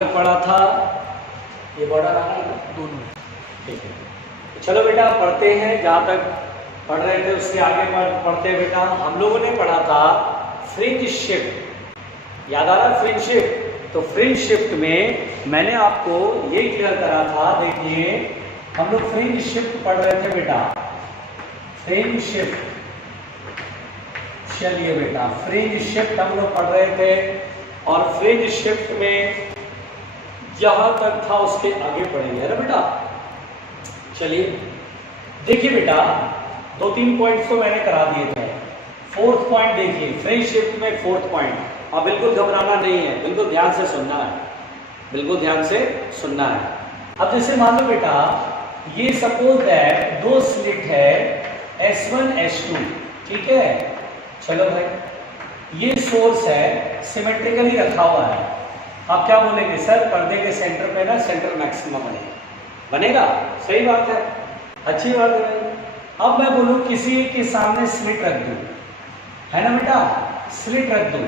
पढ़ा था ये बॉर्डर आ रहा है दोनों, ठीक है। तो चलो बेटा पढ़ते हैं, जहाँ तक पढ़ रहे थे उसके आगे पढ़ते हैं बेटा। हम लोगों ने पढ़ा था फ्रिंज शिफ्ट, याद आ रहा फ्रिंज शिफ्ट? तो फ्रिंज शिफ्ट में मैंने आपको ये क्लियर करा था, देखिए हम लोग फ्रिंज शिफ्ट पढ़ रहे थे बेटा, फ्रिंज शिफ्ट। चलिए बेटा फ्रिंज शिफ्ट हम लोग पढ़ रहे थे, और फ्रिंज शिफ्ट में जहां तक था उसके आगे पढ़ेंगे, है ना बेटा। चलिए देखिए बेटा, 2-3 पॉइंट्स तो मैंने करा दिए थे। फोर्थ पॉइंट देखिए, फ्रिंज शिफ्ट में फोर्थ पॉइंट, और बिल्कुल घबराना नहीं है, बिल्कुल ध्यान से सुनना है, बिल्कुल ध्यान से सुनना है। अब जैसे मान लो बेटा, ये सपोज दैट दो स्लिट है S1 S2, ठीक है। चलो भाई, ये सोर्स है, सिमेट्रिकली रखा हुआ है। आप क्या बोलेंगे, सर पर्दे के सेंटर पे ना सेंटर मैक्सिमा बनेगा, बनेगा, सही बात है, अच्छी बात है भाई। अब मैं बोलूं किसी के सामने स्लिट रख दूं, है ना बेटा, स्लिट रख दूं।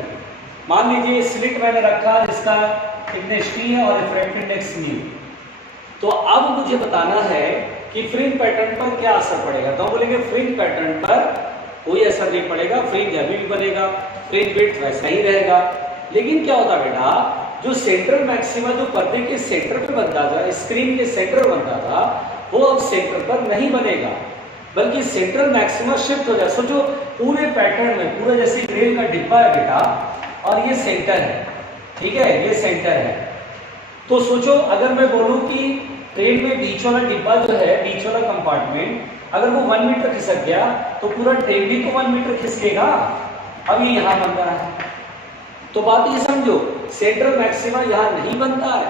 मान लीजिए स्लिट मैंने रखा जिसका थिकनेस T है और रिफ्रैक्टिव इंडेक्स μ। तो अब मुझे बताना है कि फ्रिंज पैटर्न पर क्या असर पड़ेगा। तो हम बोलेंगे फ्रिंज पैटर्न पर कोई असर नहीं पड़ेगा, फ्रिंज अभी भी बनेगा, फ्रिंज विड्थ वैसा ही रहेगा। लेकिन क्या होता बेटा, जो सेंट्रल मैक्सिमा जो पर्दे के सेंटर पे बनता था, स्क्रीन के सेंटर बनता था, वो अब सेंटर पर नहीं बनेगा, बल्कि सेंट्रल मैक्सिमा शिफ्ट हो जाए। सोचो पूरे पैटर्न में, पूरा जैसे रेल का डिब्बा है बेटा, और ये सेंटर है, ठीक है, ये सेंटर है। तो सोचो अगर मैं बोलूं कि ट्रेन में बीच वाला डिब्बा जो है, बीच वाला कंपार्टमेंट, अगर वो 1 मीटर खिसक गया तो पूरा ट्रेन भी तो 1 मीटर खिसकेगा। अब ये यहां बन रहा है, तो बात ये समझो, सेंट्रल मैक्सिमा यहां नहीं बनता है,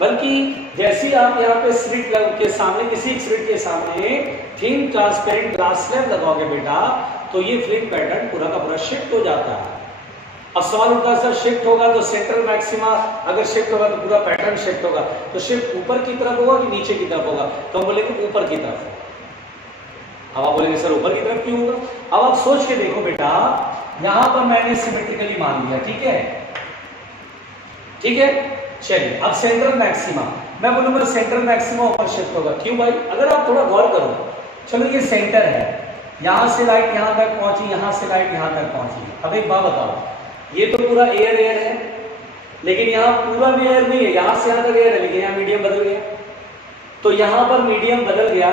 बल्कि जैसे ही आप यहाँ पे स्लिट के सामने, किसी स्लिट के सामने थिन ट्रांसपेरेंट ग्लास स्लैब लगाओगे बेटा, तो ये फ्रिंज पैटर्न पूरा का पूरा शिफ्ट हो जाता है। अब सवाल उठता है, सर शिफ्ट होगा तो सेंट्रल मैक्सिमा अगर शिफ्ट होगा तो पूरा पैटर्न शिफ्ट होगा, तो शिफ्ट ऊपर की तरफ होगा कि नीचे की तरफ होगा? तो हम बोलेंगे ऊपर की तरफ। अब आप बोलेंगे सर ऊपर की तरफ क्यों होगा? अब आप सोच के देखो बेटा, यहां पर मैंने सिमेट्रिकली मान लिया, ठीक है, ठीक है। चलिए अब सेंट्रल मैक्सिमा, मैं बोलूंगा सेंट्रल मैक्सिमा ऊपर शिफ्ट होगा। क्यों भाई? अगर आप थोड़ा गौर करो, चलो ये सेंटर है, यहां से लाइट यहां तक पहुंची, यहां से लाइट यहां तक पहुंची। अब एक बात बताओ, ये तो पूरा एयर है, लेकिन यहाँ पूरा भी एयर नहीं है, यहां से यहां तक एयर है, लेकिन यहाँ मीडियम बदल गया। तो यहां पर मीडियम बदल गया,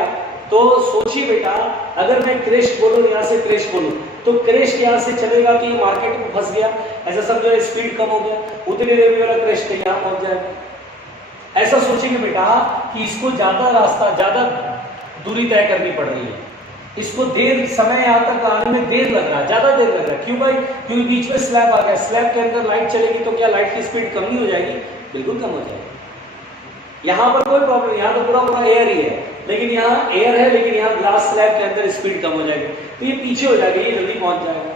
तो सोचिए बेटा, अगर मैं क्रेस्ट बोलूं, यहां से क्रेस्ट बोलूं, तो क्रेस्ट यहां से चलेगा कि मार्केट में फंस गया, ऐसा समझो स्पीड कम हो गया, उतनी देर में वाला क्रेस्ट यहां पहुंच जाएगा। ऐसा सोचेंगे बेटा कि इसको ज्यादा रास्ता, ज्यादा दूरी तय करनी पड़ रही है, इसको देर समय यहां तक आने में देर लग रहा है, ज्यादा देर लग रहा है। क्यों भाई? क्योंकि बीच में स्लैब आ गया, स्लैब के अंदर लाइट चलेगी तो क्या लाइट की स्पीड कम नहीं हो जाएगी? बिल्कुल कम हो जाएगी। यहां पर कोई प्रॉब्लम नहीं, यहां तो पूरा पूरा एयर ही है, लेकिन यहाँ एयर है, लेकिन यहाँ ग्लास स्लैब के अंदर स्पीड कम हो जाएगी, तो ये पीछे हो जाएगी, ये जल्दी पहुंच जाएगा।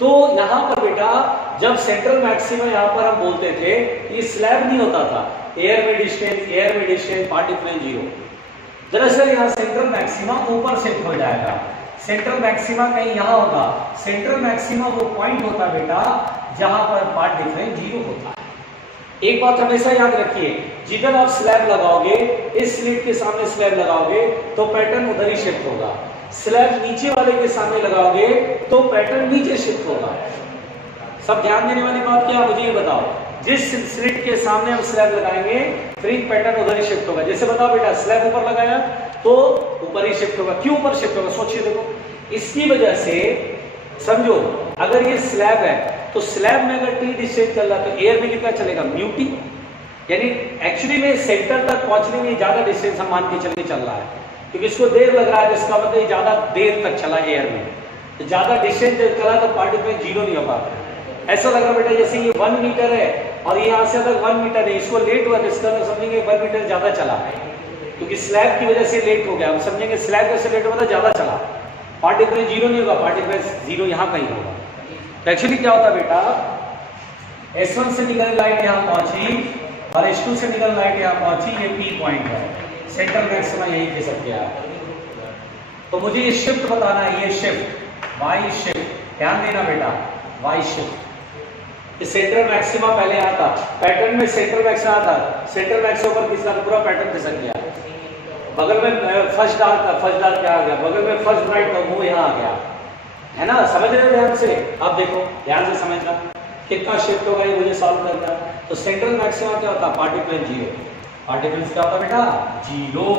तो यहाँ पर बेटा जब सेंट्रल मैक्सिमा यहाँ पर हम बोलते थे, ये स्लैब नहीं होता था, एयर में डिस्टेंस, पार्ट डिफरेंस 0। दरअसल यहाँ सेंट्रल मैक्सिमा ऊपर शिफ्ट हो जाएगा, सेंट्रल मैक्सिमा कहीं यहाँ होगा। सेंट्रल मैक्सिमा वो पॉइंट होता बेटा जहां पर पार्ट डिफरेंस 0 होता है। एक बात हमेशा याद रखिए, जिधर आप स्लैब लगाओगे, इस स्लिट के सामने स्लैब लगाओगे तो पैटर्न उधर ही शिफ्ट होगा। स्लैब नीचे वाले के सामने लगाओगे तो पैटर्न नीचे शिफ्ट होगा। सब ध्यान देने वाली बात क्या, मुझे ये बताओ, जिस स्लिट के सामने हम स्लैब लगाएंगे फ्रिंज पैटर्न उधर ही शिफ्ट होगा। जैसे बताओ बेटा, स्लैब ऊपर लगाया तो ऊपर ही शिफ्ट होगा। क्यों ऊपर शिफ्ट होगा? सोचिए देखो, इसकी वजह से समझो, अगर ये स्लैब है तो स्लैब में अगर T डिस्टेंस चल रहा है तो एयर में कितना चलेगा? μT, यानी एक्चुअली में सेंटर तक पहुंचने में ज्यादा डिस्टेंस हम मान के चल रहा है, क्योंकि इसको देर लग रहा है, जिसका मतलब ज्यादा देर तक चला एयर में, तो ज्यादा डिस्टेंस चला तो पार्ट डिफरेंस 0 नहीं हो पाता। ऐसा लग रहा बेटा जैसे ये 1 मीटर है और यहाँ से अगर 1 मीटर है, इसको लेट हुआ तो इसका समझेंगे 1 मीटर ज्यादा चला, क्योंकि स्लैब की वजह से लेट हो गया, हम समझेंगे स्लैब वजह से लेट होगा तो ज्यादा चला, पार्ट डिफरेंस 0 नहीं होगा, पार्ट डिफरेंस 0 यहाँ कहीं होगा। तो एक्चुअली क्या होता बेटा, S1 से निकल लाइट यहाँ पहुंची और S2 से निकल लाइट यहाँ पहुंची, ये P पॉइंट है, सेंट्रल मैक्सिमा यही खिसक गया। तो मुझे ये शिफ्ट बताना है, ये शिफ्ट, Y शिफ्ट, ध्यान देना बेटा, Y शिफ्ट। सेंट्रल मैक्सिमा पहले यहाँ था, पैटर्न में सेंट्रल मैक्सिमा था, सेंट्रल मैक्सिमा पर किसका पूरा पैटर्न खिसक गया, बगल में फर्स्ट डार्क था, फर्स्ट डार्क क्या आ गया, बगल में फर्स्ट ब्राइट था वो यहाँ आ गया, है ना। समझ रहे हो ध्यान से, अब देखो ध्यान से समझना कितना शिफ्ट होगा ये मुझे सॉल्व करना। तो सेंट्रल मैक्सिमा क्या होता है, पार्टिकल जीरो, पार्टिकल क्या होता है बेटा, जीरो।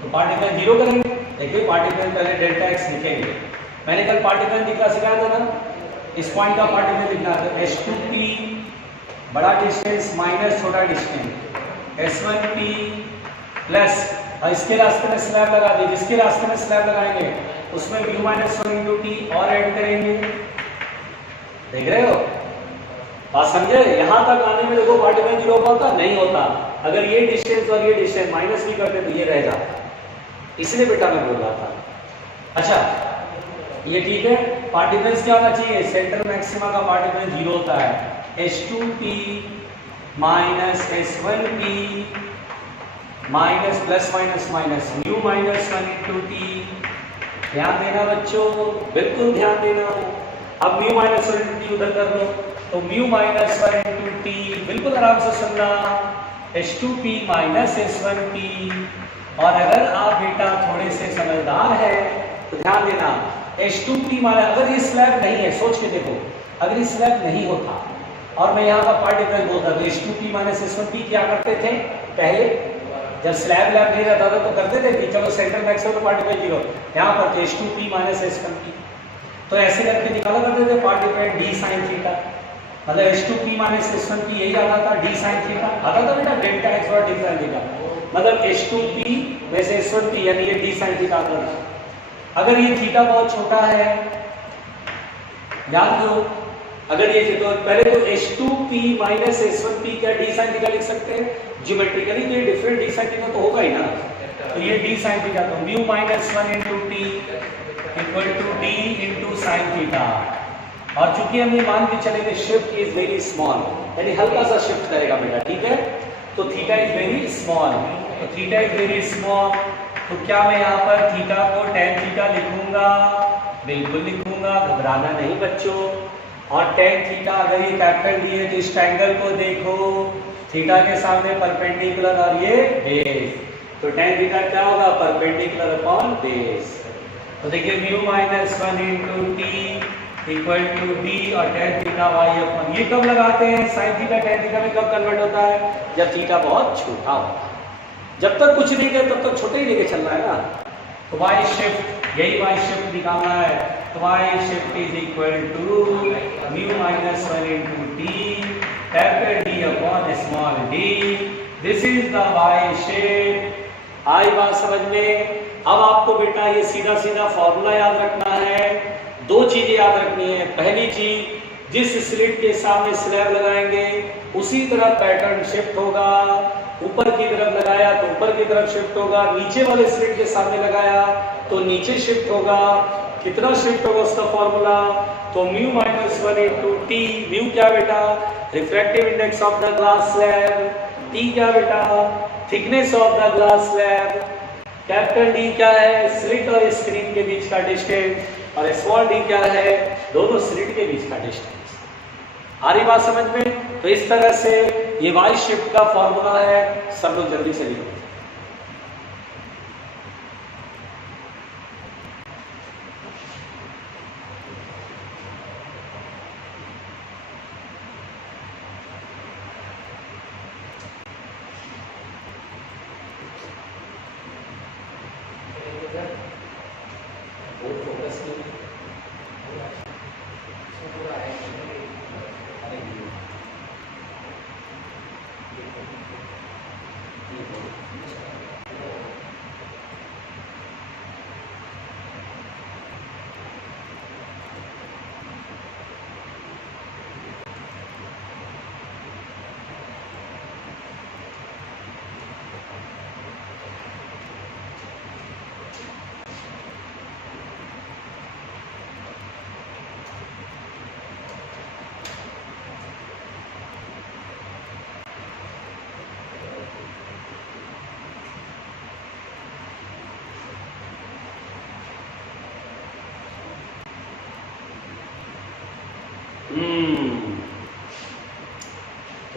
तो पार्टिकल जीरो करेंगे, देखिए पार्टिकल पहले डेल्टा एक्स लिखेंगे, मैंने कल पार्टिकल निकला सिखाया था ना, इस पॉइंट का पार्टिकल लिखना है h2p बड़ा डिस्टेंस माइनस छोटा डिस्टेंस s1p प्लस, और इसके रास्ते में स्लैब लगा दी, जिसके रास्ते में स्लैब लगाएंगे उसमें म्यू माइनस 1 इंटू टी और ऐड करेंगे, देख रहे हो बात समझे। यहां तक आने में देखो पार्टिकल जीरो होता नहीं होता, अगर ये डिस्टेंस और ये डिस्टेंस माइनस भी करते तो ये रह जाता, इसलिए बेटा मैं बोल रहा था। अच्छा ये ठीक है, पार्टिकल्स क्या होना चाहिए, सेंट्रल मैक्सिमा का पार्टिकल जीरो होता है, h2p minus s1p minus plus minus minus mu minus 1 into T. ध्यान देना बच्चों, बिल्कुल ध्यान देना। अब म्यू माइनस 1 इंटू टी उधर कर लो, तो म्यू माइनस 1 इंटू टी, बिल्कुल आराम से सुनना, h2p माइनस s1p। और अगर आप बेटा थोड़े से समझदार है तो ध्यान देना, h2p माना अगर ये स्लैब नहीं है, सोच के देखो, अगर ये स्लैब नहीं होता और मैं यहाँ का पार्टिकल बोलता तो h2p माइनस s1p क्या करते थे पहले, जब स्लैब लैब नहीं रहता था तो करते थे कि चलो सेंट्रल मैक्सिमा तो पार्टिकल जीरो, यहाँ पर h2p माइनस s1p, तो ऐसे करके निकाला करते थे पार्टिकल d sin थीटा, मतलब h2p माइनस s1p यही आता था, d sin थीटा आता था बेटा, डेल्टा x और d sin थीटा, मतलब h2p में से s1p यानी ये d sin थीटा आता था। अगर ये थीटा बहुत छोटा है, याद करो, अगर ये तो पहले तो h2p माइनस s1p क्या d sin थीटा लिख सकते हैं, ज्योमेट्रिकली तो ये डिफरेंट d sin थीटा तो होगा ही ना, तो ये d sin थीटा, तो mu minus 1 into T equal to d into sine theta. और चूंकि हम ये मान के चलेंगे शिफ्ट इज वेरी स्मॉल, यानी हल्का सा शिफ्ट करेगा बेटा, ठीक है, तो थीटा इज वेरी स्मॉल, तो थीटा इज वेरी स्मॉल, तो क्या मैं यहाँ पर थीटा को tan थीटा लिखूंगा, बिल्कुल लिखूंगा, घबराना नहीं बच्चों। और tan थीटा अगर ये कैपिटल डी है तो इस ट्रायंगल को देखो, थीटा के सामने परपेंडिकुलर और ये बेस, तो tan थीटा क्या होगा, परपेंडिकुलर अपॉन बेस। तो देखिए mu minus 1 into T equal to D और tan थीटा वाई अपॉन, ये कब लगाते हैं, साइन थीटा tan थीटा में कब कन्वर्ट होता है, जब थीटा बहुत छोटा होता है, जब तक कुछ नहीं है तब तक छोटे ही लेके चलना है ना। तो वाई शिफ्ट, यही वाई शिफ्ट निकालना है, तो Y shift is equal to mu minus 1 into D capital D upon small D, this is the Y shift. आई बात समझ में। अब आपको बेटा ये सीधा सीधा फॉर्मूला याद रखना है, दो चीजें याद रखनी है। पहली चीज, जिस स्लिट के सामने स्लैब लगाएंगे उसी तरह पैटर्न शिफ्ट होगा, ऊपर की तरफ लगाया तो ऊपर की तरफ शिफ्ट होगा, नीचे वाले स्लिट के सामने लगाया तो नीचे शिफ्ट होगा। कितना शिफ्ट होगा उसका फॉर्मूला, तो mu minus 1 into T, mu क्या बेटा, refractive index of the glass slab, T क्या बेटा, thickness of the glass slab, capital D क्या है, स्लिट और स्क्रीन के बीच का डिस्टेंस, और स्मॉल डी क्या है, दोनों स्लिट के बीच का डिस्टेंस। आ रही बात समझ में। तो इस तरह से ये वाई शिफ्ट का फॉर्मूला है, सब लोग जल्दी से लिखो।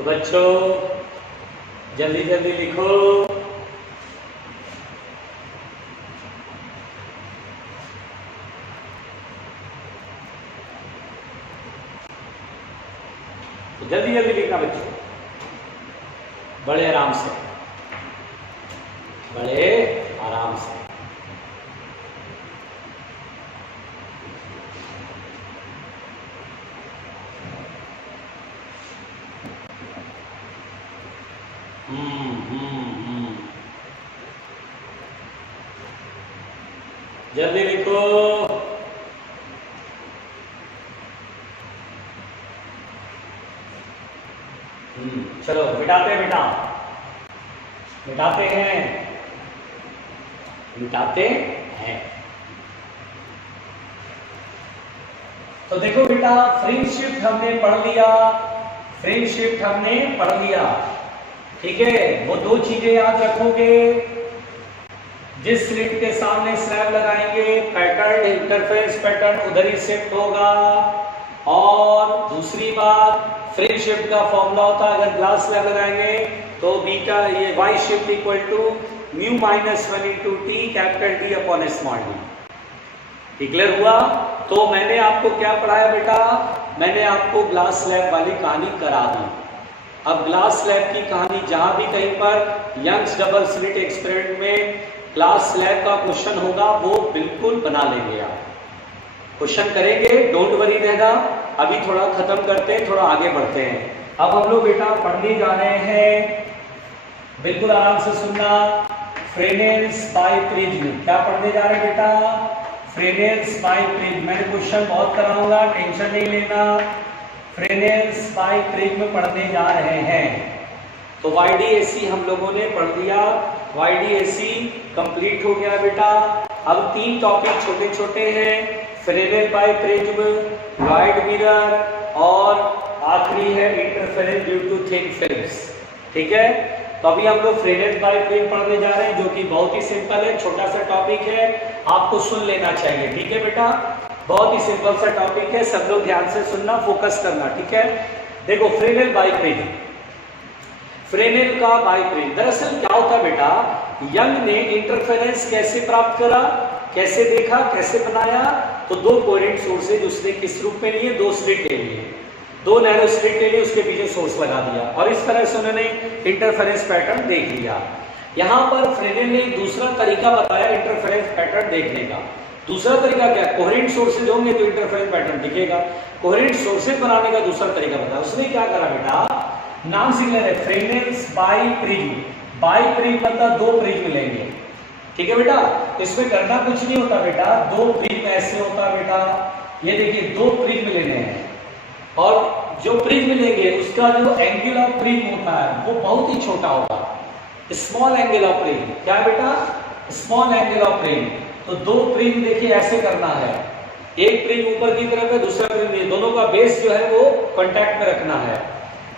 तो बच्चों जल्दी जल्दी लिखो। तो जल्दी जल्दी लिखना बच्चों, बड़े आराम से, बड़े आराम से। जल्दी लिखो। चलो मिटाते बेटा, मिटाते हैं, मिटाते हैं। तो देखो बेटा, फ्रेम शिफ्ट हमने पढ़ लिया, फ्रेम शिफ्ट हमने पढ़ लिया, ठीक है। वो दो चीजें याद रखोगे, जिस स्लिट के सामने स्लैब लगाएंगे पैटर्न, इंटरफेरेंस पैटर्न उधर ही शिफ्ट होगा। और दूसरी बात, फ्रेम शिफ्ट का फॉर्मूला होता है, अगर ग्लास स्लैब लगाएंगे तो बीटा ये Y shift equal to mu minus 1 into T capital D upon small D. Clear हुआ? तो मैंने आपको क्या पढ़ाया बेटा, मैंने आपको ग्लास स्लैब वाली कहानी करा दी। अब ग्लास स्लैब की कहानी जहां भी कहीं पर यंग्स डबल स्लिट एक्सपेरिमेंट में ग्लास स्लैब का क्वेश्चन होगा वो बिल्कुल बना लेंगे आप, क्वेश्चन करेंगे, डोंट वरी रहना। अभी थोड़ा खत्म करते हैं, थोड़ा आगे बढ़ते हैं। अब हम लोग बेटा पढ़ने जा रहे हैं, बिल्कुल आराम से सुनना, फ्रेनेल्स बाय प्रिज्म। क्या पढ़ने जा रहे हैं बेटा? फ्रेनेल्स बाय प्रिज्म। मैं क्वेश्चन बहुत कराऊंगा, टेंशन नहीं लेना। फ्रेनेल्स बाय प्रिज्म पढ़ने जा रहे हैं। तो YDAC हम लोगों ने पढ़ दिया, YDAC कंप्लीट हो गया बेटा। अब 3 टॉपिक छोटे छोटे हैं, Fresnel biprism, wide mirror और आखिरी है interference due to thin films, ठीक है। तो अभी हम लोग फ्रेनेल बाय प्रिज्म पढ़ने जा रहे हैं, जो कि बहुत ही सिंपल है, छोटा सा टॉपिक है, आपको सुन लेना चाहिए, ठीक है बेटा। बहुत ही सिंपल सा टॉपिक है, सब लोग ध्यान से सुनना, फोकस करना, ठीक है। देखो फ्रेनेल बाय प्रिज्म, फ्रेनेल का बाय प्रिज्म, दरअसल क्या होता है बेटा, यंग ने इंटरफेरेंस कैसे प्राप्त करा, कैसे देखा, कैसे बनाया? तो 2 कोहेरेंट सोर्सेज उसने किस रूप में लिए? 2 स्लिट ले लिए, 2 नैरो स्लिट ले लिए, उसके पीछे सोर्स लगा दिया और इस तरह से उन्होंने इंटरफेरेंस पैटर्न देख लिया। यहाँ पर फ्रेनेल ने दूसरा तरीका बताया इंटरफेरेंस पैटर्न देखने का। दूसरा तरीका क्या? कोहेरेंट सोर्सेज होंगे तो इंटरफेरेंस पैटर्न दिखेगा। कोहेरेंट सोर्सेज बनाने का दूसरा तरीका बताया उसने। क्या करा बेटा, नाम सिमिलर है, फ्रेनेल्स बाय प्रिज्म। बाय प्रिज्म मतलब 2 प्रिज्म लेंगे, ठीक है बेटा। इसमें करना कुछ नहीं होता बेटा, 2 प्रिज्म ऐसे होता है बेटा, ये देखिए 2 प्रिज्म लेने हैं और जो प्रिज्म लेंगे उसका जो एंगल ऑफ प्रिज्म होता है वो बहुत ही छोटा होगा, स्मॉल एंगल ऑफ प्रिज्म। क्या बेटा? Small angle of prism. तो 2 प्रिज्म देखिए ऐसे करना है, एक प्रिज्म ऊपर की तरफ है, दूसरा प्रिज्म, दोनों का बेस जो है वो कांटेक्ट में रखना है।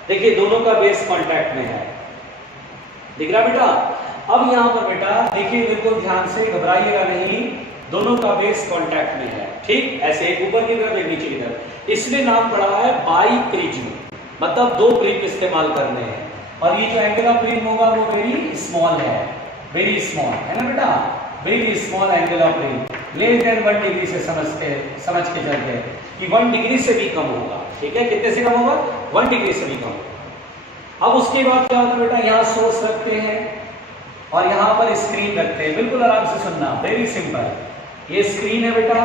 देखिए दोनों का बेस कांटेक्ट में है, दिख रहा बेटा। अब यहाँ पर बेटा देखिए, बिल्कुल ध्यान से, घबराइएगा नहीं, दोनों का बेस कांटेक्ट में है, ठीक। ऐसे एक ऊपर की तरफ एक नीचे की तरफ, इसलिए नाम पड़ा है बाय प्रिज्म, मतलब 2 प्रिज्म इस्तेमाल करने हैं। और ये जो एंगल ऑफ प्रिज्म होगा वो वेरी स्मॉल है, वेरी स्मॉल है ना बेटा, very small angle of prism, less than 1 degree से समझ के चलते हैं कि 1 डिग्री से भी कम होगा, ठीक है। कितने से कम होगा? 1 डिग्री से भी कम होगा। अब उसके बाद क्या होता है बेटा, यहाँ सोर्स रखते हैं और यहाँ पर स्क्रीन रखते हैं, बिल्कुल आराम से सुनना, वेरी सिंपल। ये स्क्रीन है बेटा,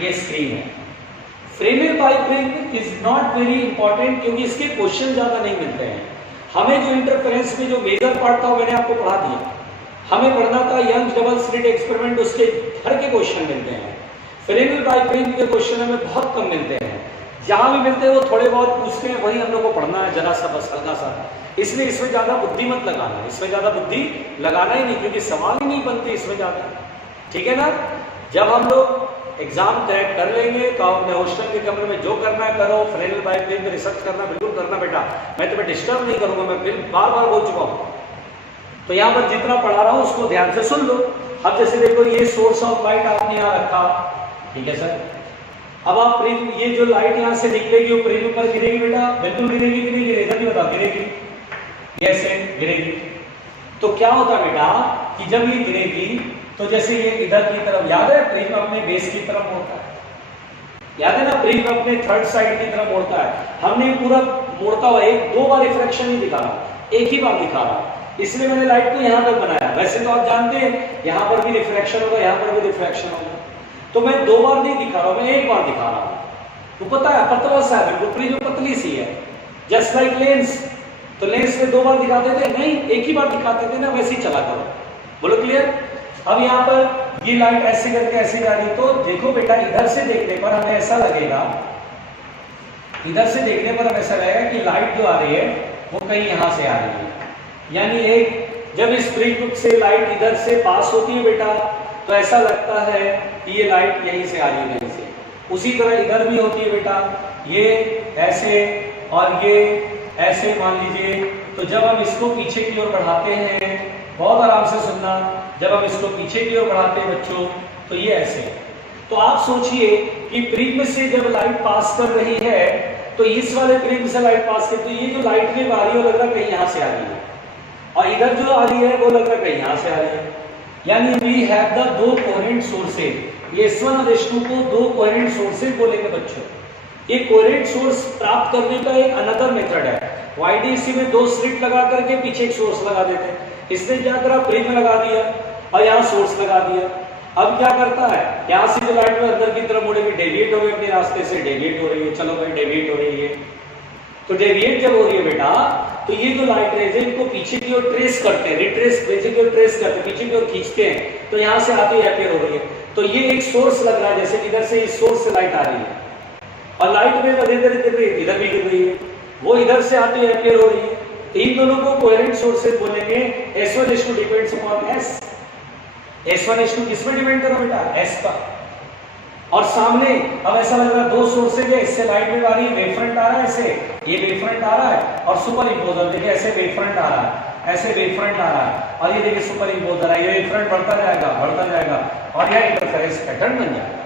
ये स्क्रीन है। Fresnel biprism is not very important, क्योंकि इसके क्वेश्चन ज्यादा नहीं मिलते हैं। हमें जो इंटरफेरेंस में जो मेजर पार्ट था वो मैंने आपको पढ़ा दिया। हमें पढ़ना था यंग्स डबल स्लिट एक्सपेरिमेंट, उसके हर के क्वेश्चन मिलते हैं। फ्रेनेल बाय प्रिज्म के क्वेश्चन हमें बहुत कम मिलते हैं, जहां भी मिलते हैं वो थोड़े बहुत पूछते हैं, वही हम लोग को पढ़ना है जरा सा, बस हल्का सा। इसलिए इसमें ज्यादा बुद्धि मत लगाना, इसमें ज्यादा बुद्धि लगाना ही नहीं, क्योंकि सवाल ही नहीं बनते इसमें ज्यादा, ठीक है ना। जब हम लोग एग्जाम क्रैक कर लेंगे तो अपने हॉस्टल के कमरे में जो करना है करो, फ्रेनेल बाय प्रिज्म रिसर्च करना बिल्कुल करना बेटा, मैं तुम्हें डिस्टर्ब नहीं करूंगा, मैं बार बार बोल चुका हूं। तो यहाँ पर जितना पढ़ा रहा हूं उसको ध्यान से सुन लो। अब जैसे देखो, ये सोर्स ऑफ लाइट आपने यहाँ रखा, ठीक है सर, अब आप प्रिज्म, ये जो लाइट यहाँ से निकलेगी वो प्रिज्म पर गिरेगी बेटा, बिल्कुल गिरेगी कि नहीं गिरेगी, जल्दी बताओ, गिरेगी, कैसे गिरेगी। तो क्या होता है बेटा कि जब ये गिरेगी तो जैसे ये इधर की तरफ, याद है प्रिज्म अपने बेस की तरफ मोड़ता है, याद है ना, प्रिज्म अपने थर्ड साइड की तरफ मोड़ता है। हमने पूरा मोड़ता हुआ एक दो बार रिफ्लेक्शन नहीं दिखा रहा, एक ही बार दिखा रहा, इसलिए मैंने लाइट को यहाँ तक बनाया। वैसे तो आप जानते हैं यहाँ पर भी रिफ्लेक्शन होगा, यहाँ पर भी रिफ्लेक्शन होगा, तो मैं दो बार नहीं दिखा रहा हूं, मैं एक बार दिखा रहा हूं। तो पता है पतला सा है, बिल्कुल प्रिज्म पतली सी है, जस्ट लाइक लेंस। तो लेंस में दो बार दिखाते थे नहीं, एक ही बार दिखाते थे ना, वैसे ही चला करो। बोलो क्लियर। अब यहाँ पर ये लाइट ऐसे करके ऐसे जा रही, तो देखो बेटा इधर से देखने पर हमें ऐसा लगेगा, इधर से देखने पर हमें ऐसा लगेगा कि लाइट जो आ रही है वो कहीं यहाँ से आ रही है। यानी एक जब इस प्रिज्म से लाइट इधर से पास होती है बेटा, तो ऐसा लगता है कि ये लाइट यहीं से आ रही है, कहीं से। उसी तरह इधर भी होती है बेटा, ये ऐसे और ये ऐसे मान लीजिए। तो जब हम इसको पीछे की ओर बढ़ाते हैं, बहुत आराम से सुनना, जब हम इसको पीछे की ओर बढ़ाते हैं बच्चों, तो ये ऐसे। तो आप सोचिए कि प्रिज्म से जब लाइट पास कर रही है, तो इस वाले प्रिज्म से लाइट पास करती है, ये जो लाइट की आ रही है वो लग रहा है कहीं यहाँ से आ रही है, और इधर जो आ रही है वो लग रहा है कहीं यहाँ से आ रही है। यानी वी हैव द दो कोहेरेंट सोर्सेज। ये S1 और S2 को दो कोहेरेंट सोर्सेज बोलेंगे बच्चों। ये कोहेरेंट सोर्स प्राप्त करने का एक अनदर मेथड है। YDAC में दो स्लिट लगा करके पीछे एक सोर्स लगा देते हैं। इसने क्या करा, प्रिज्म लगा दिया और यहाँ सोर्स लगा दिया। अब क्या करता है, यहाँ से जो लाइट में अंदर की तरफ मुड़ेगी, डेविएट हो गई अपने रास्ते से, डेविएट हो रही है, चलो भाई डेविएट हो रही है। तो डेविएट जब हो रही है बेटा, तो ये जो लाइट रेज है इनको पीछे की ओर ट्रेस करते हैं, रिट्रेस, पीछे की ओर ट्रेस करते हैं, पीछे की ओर खींचते हैं, तो यहाँ से आते ही अपीयर हो रही है। तो ये एक सोर्स लग रहा है, जैसे इधर से इस सोर्स से लाइट आ रही है, और लाइट में इधर गिर रही है, इधर भी गिर रही है, वो इधर से आते ही अपीयर हो रही है। तो इन दोनों को कोहेरेंट सोर्सेज बोलेंगे। S1 S2 depends upon S। S1 S2 किस में डिपेंड करो बेटा, S का। और सामने अब ऐसा लग रहा है दो सोर्सेज है, इससे लाइट वेव आ रही है, वेव फ्रंट आ रहा है, ऐसे ये वेव फ्रंट आ रहा है, और सुपर इंपोजर देखिए ऐसे वेव फ्रंट आ रहा है, ऐसे वेव फ्रंट आ रहा है, और ये देखिए सुपर इंपोजर है, ये वेव फ्रंट बढ़ता जाएगा, और यह इंटरफेरेंस पैटर्न बन जाएगा।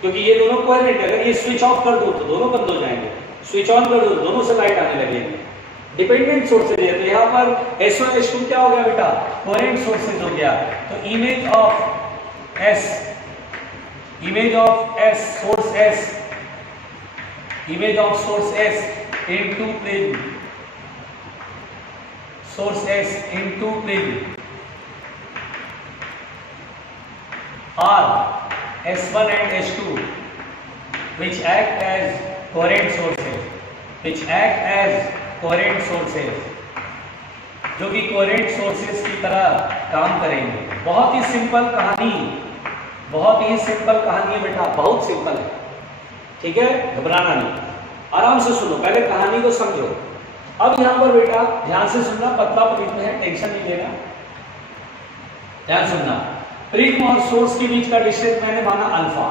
क्योंकि ये दोनों कोहेरेंट, अगर ये स्विच ऑफ कर दो तो दोनों बंद हो जाएंगे, स्विच ऑन कर दो तो दोनों से लाइट आने लगेगी। डिपेंडेंट सोर्सेज है, तो यहाँ पर S1 S2 क्या हो गया बेटा, कोहेरेंट सोर्सेज हो गया। तो image of S, image of S, source S, image of source S into prism, source S into prism are S1 and S2 which act as coherent sources, which act as coherent sources, जो कि coherent sources की तरह काम करेंगे। बहुत ही simple कहानी, बहुत ही simple कहानी है बेटा, बहुत सिंपल है, ठीक है, घबराना नहीं, आराम से सुनो, पहले कहानी को समझो। अब यहाँ पर बेटा ध्यान से सुनना, पतला प्रिज्म है, टेंशन नहीं लेना, ध्यान सुनना। प्रिज्म और सोर्स के बीच का डिस्टेंस मैंने माना अल्फा,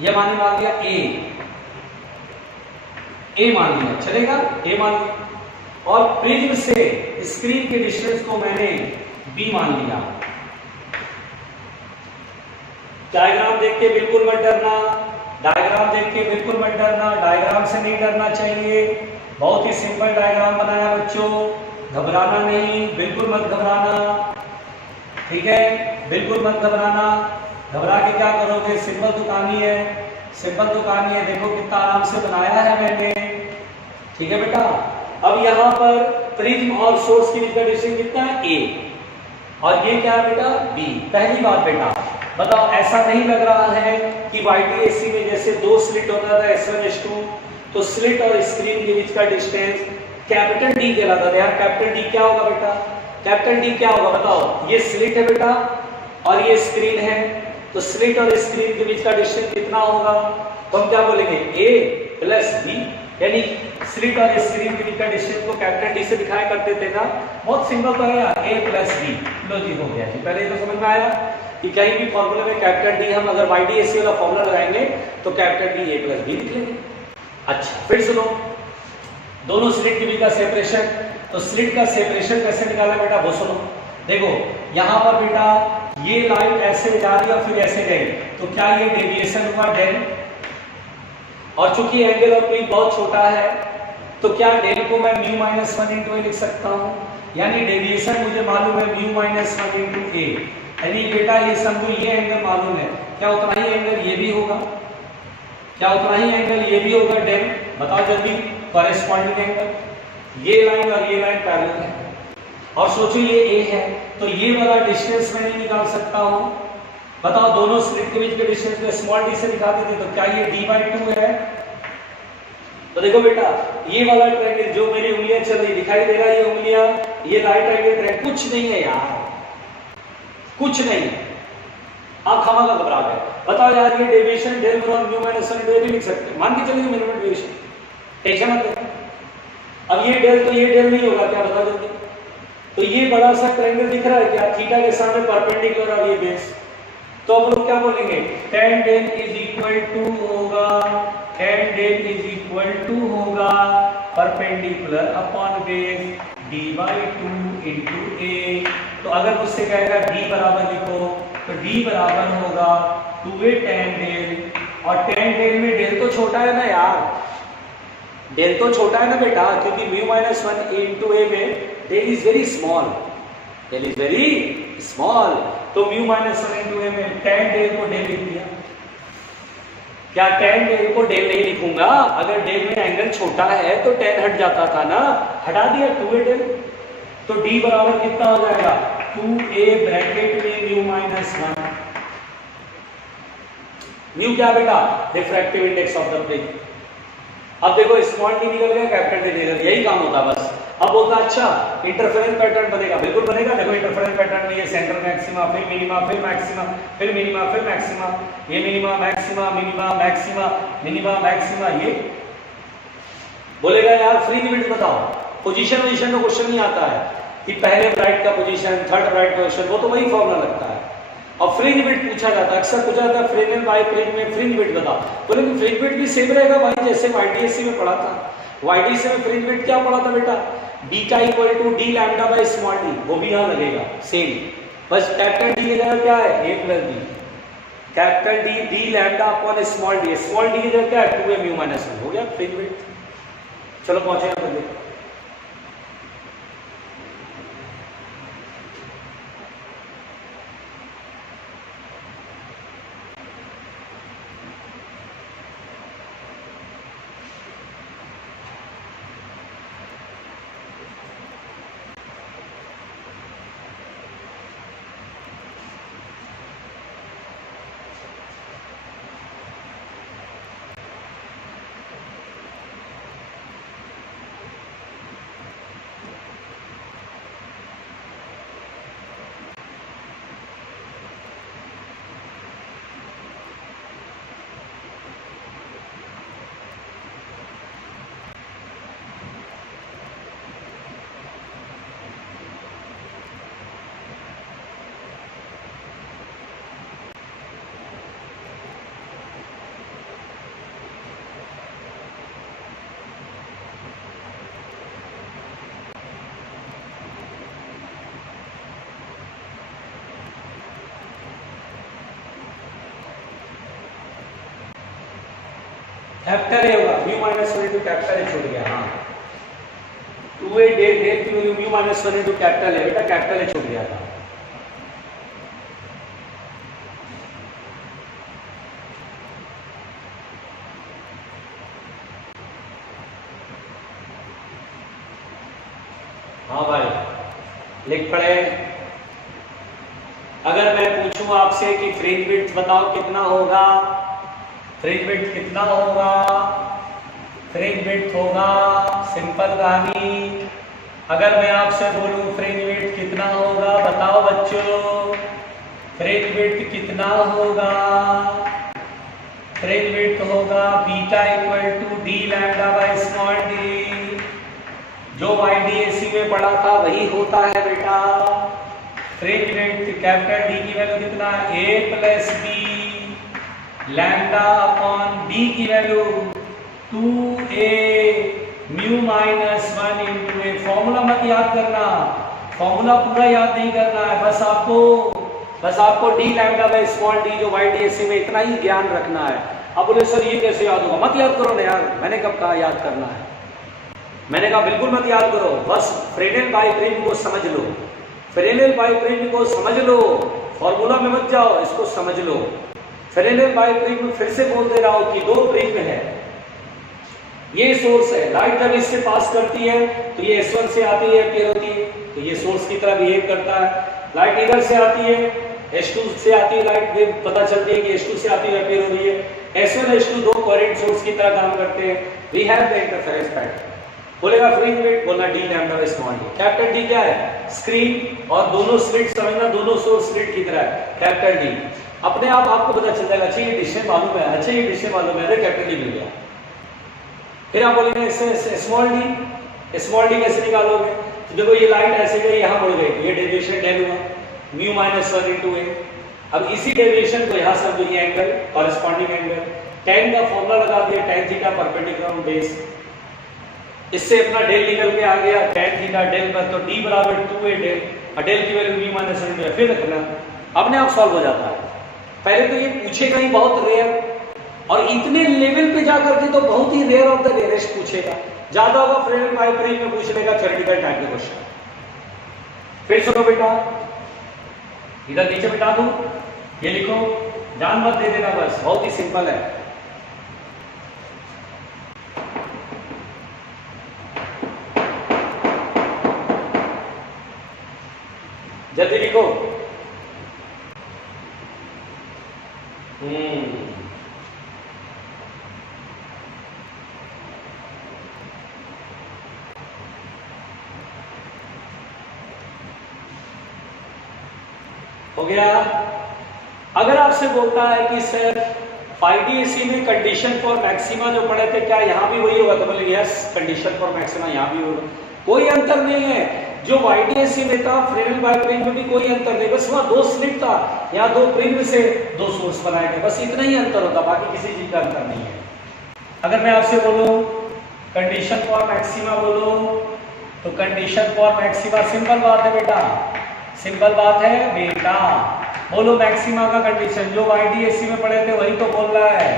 यह मान लिया ए मान लिया, चलेगा, ए मान लिया। और प्रिज्म से स्क्रीन के डिस्टेंस को मैंने बी मान लिया। डायग्राम देख के बिल्कुल मत डरना, डायग्राम देख के बिल्कुल मत डरना, डायग्राम से नहीं डरना चाहिए। बहुत ही सिंपल डायग्राम बनाया बच्चों, घबराना नहीं, बिल्कुल मत घबराना, ठीक है, बिल्कुल मत घबराना। घबरा के क्या करोगे, सिंपल तो कहानी है, सिंपल तो कहानी है, देखो कितना आराम से बनाया है मैंने, ठीक है बेटा। अब यहाँ पर प्रिज्म और सोर्स के बीच का डिस्टेंस कितना है, ए, और ये क्या है बेटा, बी। पहली बात बेटा बताओ, ऐसा नहीं लग रहा है कि YDAC में जैसे दो स्लिट होता था S1 S2, तो स्लिट और स्क्रीन के बीच का डिस्टेंस कैपिटल D कहलाता था। यार कैपिटल D क्या होगा बेटा, कैपिटल D क्या होगा बताओ, ये स्लिट है बेटा और ये स्क्रीन है, तो स्लिट और स्क्रीन के बीच का डिस्टेंस कितना होगा, तो हम क्या बोलेंगे, A प्लस B। यानी स्लिट और स्क्रीन के बीच का डिस्टेंस को कैपिटल D से दिखाया करते थे ना, बहुत सिंपल था यार, A प्लस B। लो जी हो गया जी, पहले तो समझ में आया कि कहीं भी फॉर्मूले में कैपिटल D, हम अगर YDAC वाला फॉर्मूला लगाएंगे तो capital D A plus B लिख लेंगे। अच्छा फिर सुनो, दोनों स्लिट के बीच का सेपरेशन, तो स्लिट का सेपरेशन कैसे निकाला बेटा वो सुनो। देखो यहाँ पर बेटा ये लाइट ऐसे जा रही है और फिर ऐसे गई, तो क्या ये डेविएशन हुआ डेल, और चूंकि एंगल ऑफ क्लिक बहुत छोटा है तो क्या डेल को मैं म्यू माइनस 1 इंटू ए लिख सकता हूँ, यानी डेविएशन मुझे मालूम है म्यू माइनस 1 इंटू ए, यानी बेटा ये समझो ये एंगल मालूम है, क्या उतना ही एंगल ये भी होगा, क्या उतना ही एंगल ये भी होगा डेल, बताओ जल्दी कॉरेस्पॉन्डिंग एंगल, ये लाइन और ये लाइन पैरेलल है, और सोचो ये ए है तो ये वाला डिस्टेंस मैं नहीं निकाल सकता हूँ, बताओ दोनों स्लिट के बीच के डिस्टेंस को स्मॉल डी से निकाल देते तो क्या ये d/2 है, तो देखो बेटा ये वाला ट्रायंगल जो मेरी उंगलियां चल रही दिखाई दे रहा है, ये उंगलियां ये राइट एंगल ट्रायंगल कुछ नहीं है यार, कुछ नहीं है, आप खामा का घबरा गए, बताओ यार ये डेविएशन डेल बराबर म्यू माइनस 1 भी लिख सकते हैं, मान के चलिए मिनिमम डेविएशन, टेंशन मत लो, अब ये डेल तो ये डेल नहीं होगा, क्या बताओ जल्दी, तो ये बड़ा सा ट्रायंगल दिख रहा है क्या, थीटा के सामने परपेंडिकुलर और ये बेस, तो अब लोग क्या बोलेंगे tan del is equal to होगा, tan del is equal to होगा perpendicular upon base d/2 into A, तो अगर मुझसे कहेगा d बराबर लिखो तो d बराबर होगा 2a tan डेल, और tan डेल में डेल तो छोटा है ना यार, डेल तो छोटा है ना बेटा, क्योंकि म्यू माइनस 1 इंटू ए में del is very small, del is very small, तो म्यू माइनस 1 इंटू ए में tan डेल को डेल लिख दिया, क्या tan डेल को डेल नहीं लिखूंगा, अगर डेल में एंगल छोटा है तो tan हट जाता था ना, हटा दिया 2a डेल, तो d बराबर कितना हो जाएगा 2a ब्रैकेट में म्यू माइनस 1, म्यू क्या बेटा refractive index of the prism, अब देखो स्मॉल डी निकल गया कैपिटल डी निकल गया, यही काम होता बस, अब बोलता अच्छा इंटरफेरेंस पैटर्न बनेगा, बिल्कुल बनेगा, देखो इंटरफेरेंस पैटर्न में ये सेंटर मैक्सिमा फिर मिनिमा फिर मैक्सिमा फिर मिनिमा फिर मैक्सिमा, ये minima maxima minima maxima minima maxima, ये बोलेगा यार फ्रिंज विड्थ बताओ, पोजीशन पोजीशन का क्वेश्चन नहीं आता है कि पहले ब्राइट का पोजीशन थर्ड ब्राइट का पोजीशन, वो तो वही फॉर्मूला लगता है, और फ्रिंज विड्थ पूछा जाता है, अक्सर पूछा जाता है फ्रेनेल बाय प्लेन में फ्रिंज विड्थ बताओ, बोले कि फ्रिंज विड्थ भी सेम रहेगा भाई जैसे YDSC में पढ़ा था, YDSC में फ्रिंज विड्थ क्या पढ़ा था बेटा, beta equal to D lambda by small D, वो भी यहाँ लगेगा सेम, बस कैपिटल डी की जगह क्या है a plus B, capital D D lambda upon small D की जगह क्या है 2a म्यू माइनस 1, हो गया फ्रिंज विड्थ, चलो पहुंचे यहाँ पर, कैपिटल ए होगा mu minus 1 into capital A छूट गया, हाँ 2a डेल डेल की value mu minus 1 into capital A, बेटा कैपिटल ए छूट गया था, हाँ भाई लिख पड़े, अगर मैं पूछूं आपसे कि फ्रिंज विड्थ बताओ कितना होगा, फ्रिंज विड्थ कितना होगा, फ्रिंज विड्थ होगा सिंपल कहानी, अगर मैं आपसे बोलूं फ्रिंज विड्थ कितना होगा बताओ बच्चों, फ्रिंज विड्थ कितना होगा, फ्रिंज विड्थ होगा beta equal to D lambda by small D, जो YDSC में पढ़ा था वही होता है बेटा, फ्रिंज विड्थ कैपिटल डी की वैल्यू कितना a plus B lambda upon D की value 2a mu minus 1 into A, formula मत याद करना, फॉर्मूला पूरा याद नहीं करना है, बस आपको बस आपको D lambda by small D जो YDSC में इतना ही ज्ञान रखना है। अब बोले सर ये कैसे याद होगा? मत याद करो ना यार, मैंने कब कहा याद करना है? मैंने कहा बिल्कुल मत याद करो, बस फ्रेनेल बाइप्रिज्म को समझ लो, फ्रेनेल बाइप्रिज्म को समझ लो, फॉर्मूला में मत जाओ, इसको समझ लो। फ्रेनेल बाइप्रिज्म फिर से बोल दे रहा हूं कि 2 प्रिज्म है, ये सोर्स है, लाइट जब इससे पास करती है तो ये S1 से आती है, अपीयर होती है, तो ये सोर्स की तरह बिहेव करता है। लाइट इधर से आती है, H2 से आती है, लाइट वेव पता चलती है कि H2 से आती है, अपीयर हो रही है। S1 H2 दो कोहेरेंट सोर्स की तरह काम करते हैं। We have the interference pattern. बोलेगा फ्रिंज वेट, बोलना D lambda by small D. Capital D क्या है? स्क्रीन, और दोनों स्लिट समझना, दोनों सोर्स स्लिट की तरह है, कैपिटल डी। अपने आप आपको पता चल जाएगा, अच्छा ये डिस्टेंस मालूम है, अच्छा ये डिस्टेंस मालूम है, अरे कैपिटल डी मिल गया। फिर आप बोलेंगे स्मॉल डी, स्मॉल डी कैसे निकालोगे? तो देखो ये लाइट ऐसे गई, यहाँ मुड़ गई, ये डेविएशन डेल हुआ, म्यू माइनस 1 इंटू ए। अब इसी डेविएशन को यहाँ समझो, ये एंगल कॉरेस्पॉन्डिंग एंगल, tan का फॉर्मूला लगा दिया, tan theta perpendicular on base, इससे अपना डेल निकल के आ गया, tan थीटा डेल पर, तो d बराबर 2a डेल, और डेल की वैल्यू म्यू माइनस 1 इंटू, फिर रखना, अपने आप सॉल्व हो जाता है। पहले तो ये पूछेगा ही बहुत रेयर, और इतने लेवल पे जाकर के तो बहुत ही रेयर ऑफ द रेयरेस्ट पूछेगा, ज्यादा होगा फ्रेनेल बाइप्रिज्म में पूछ लेगा थ्योरेटिकल टाइप के क्वेश्चन। फिर सुनो बेटा, इधर नीचे बिठा दूं, ये लिखो, जान मत दे देना, बस बहुत ही सिंपल है। जल्दी लिखो। हो गया। अगर आपसे बोलता है कि सर YDSC में कंडीशन फॉर मैक्सिमा जो पढ़े थे, क्या यहाँ भी वही होगा? तो बोले यस, कंडीशन फॉर मैक्सिमा यहाँ भी होगा, कोई अंतर नहीं है। जो YDSC में था फ्रेनेल बाइप्रिज्म में भी कोई अंतर नहीं, बस वहाँ 2 स्लिट था, यहाँ 2 प्रिज्म से 2 सोर्स बनाए गए, बस इतना ही अंतर होता, बाकी किसी चीज का अंतर नहीं है। अगर मैं आपसे बोलूं कंडीशन फॉर मैक्सिमा बोलो, तो कंडीशन फॉर मैक्सिमा सिंपल बात है बेटा, सिंपल बात है बेटा। बोलो मैक्सिमा का कंडीशन, जो YDSC में पढ़े थे वही तो बोल रहा है,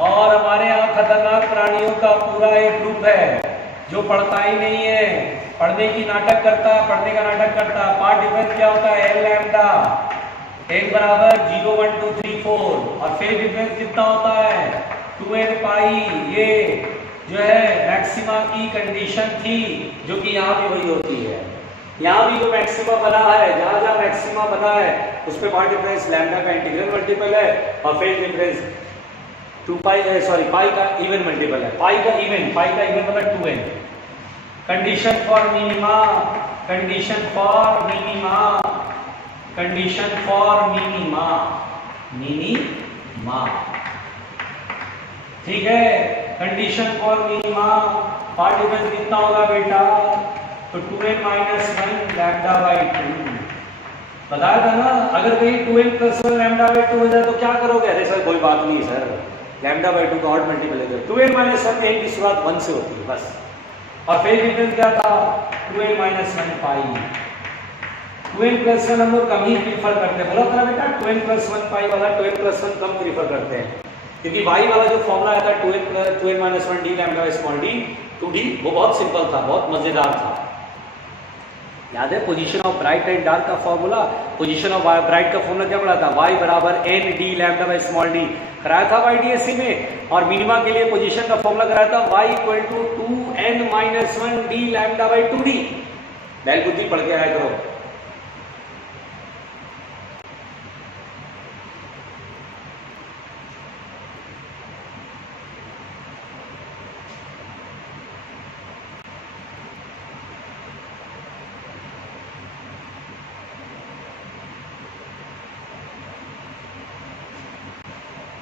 और हमारे यहाँ खतरनाक प्राणियों का पूरा एक ग्रुप है जो पढ़ता ही नहीं है, पढ़ने की नाटक करता है, पढ़ने का नाटक करता है। पार्ट डिफरेंस क्या होता है? L लैम्डा, एक बराबर 0 1 2 3 4, और फेज डिफरेंस कितना होता है? 2n पाई। ये जो है मैक्सिमा की कंडीशन थी, जो कि यहाँ भी वही होती है। यहाँ भी जो मैक्सिमा बना है, जहाँ जहाँ मैक्सिमा बना है उस पे पार्ट डिफरेंस लैम्डा का इंटीग्रल मल्टीपल है, और फेज डिफरेंस 2 पाई, सॉरी पाई का इवन मल्टीपल है, पाई का इवन मतलब 2n। Condition for minima, condition for minima, condition for minima, minima, ठीक है। Condition for minima, path difference कितना होगा बेटा? तो 2n माइनस 1 लैम्डा बाई 2। बताया था ना, अगर कहीं 2n प्लस 1 लैम्डा बाई 2 हो जाए तो क्या करोगे? अरे सर कोई बात नहीं सर, लैम्डा बाई 2 का ऑड मल्टीपल है, 2n माइनस 1 में की शुरुआत 1 से होती है बस। और फेज डिफरेंस क्या था? 2n माइनस 1 पाई। 2n प्लस 1 हम लोग कम ही प्रीफर करते हैं, बोला था बेटा 2n प्लस 1 पाई वाला 2n प्लस 1 कम प्रीफर करते हैं, क्योंकि y वाला जो फॉर्मूला आया था 2n minus 1 D lambda by small D 2d, वो बहुत सिंपल था, बहुत मजेदार था। याद है position of bright and dark का फॉर्मूला? पोजीशन ऑफ ब्राइट का फॉर्मूला क्या पढ़ा था? y बराबर n D lambda by small D कराया था YDSC में, और मिनिमा के लिए पोजीशन का फॉर्मूला कराया था y equal to 2n minus 1 D lambda by 2d। बैल बुद्धि पढ़ के आया करो।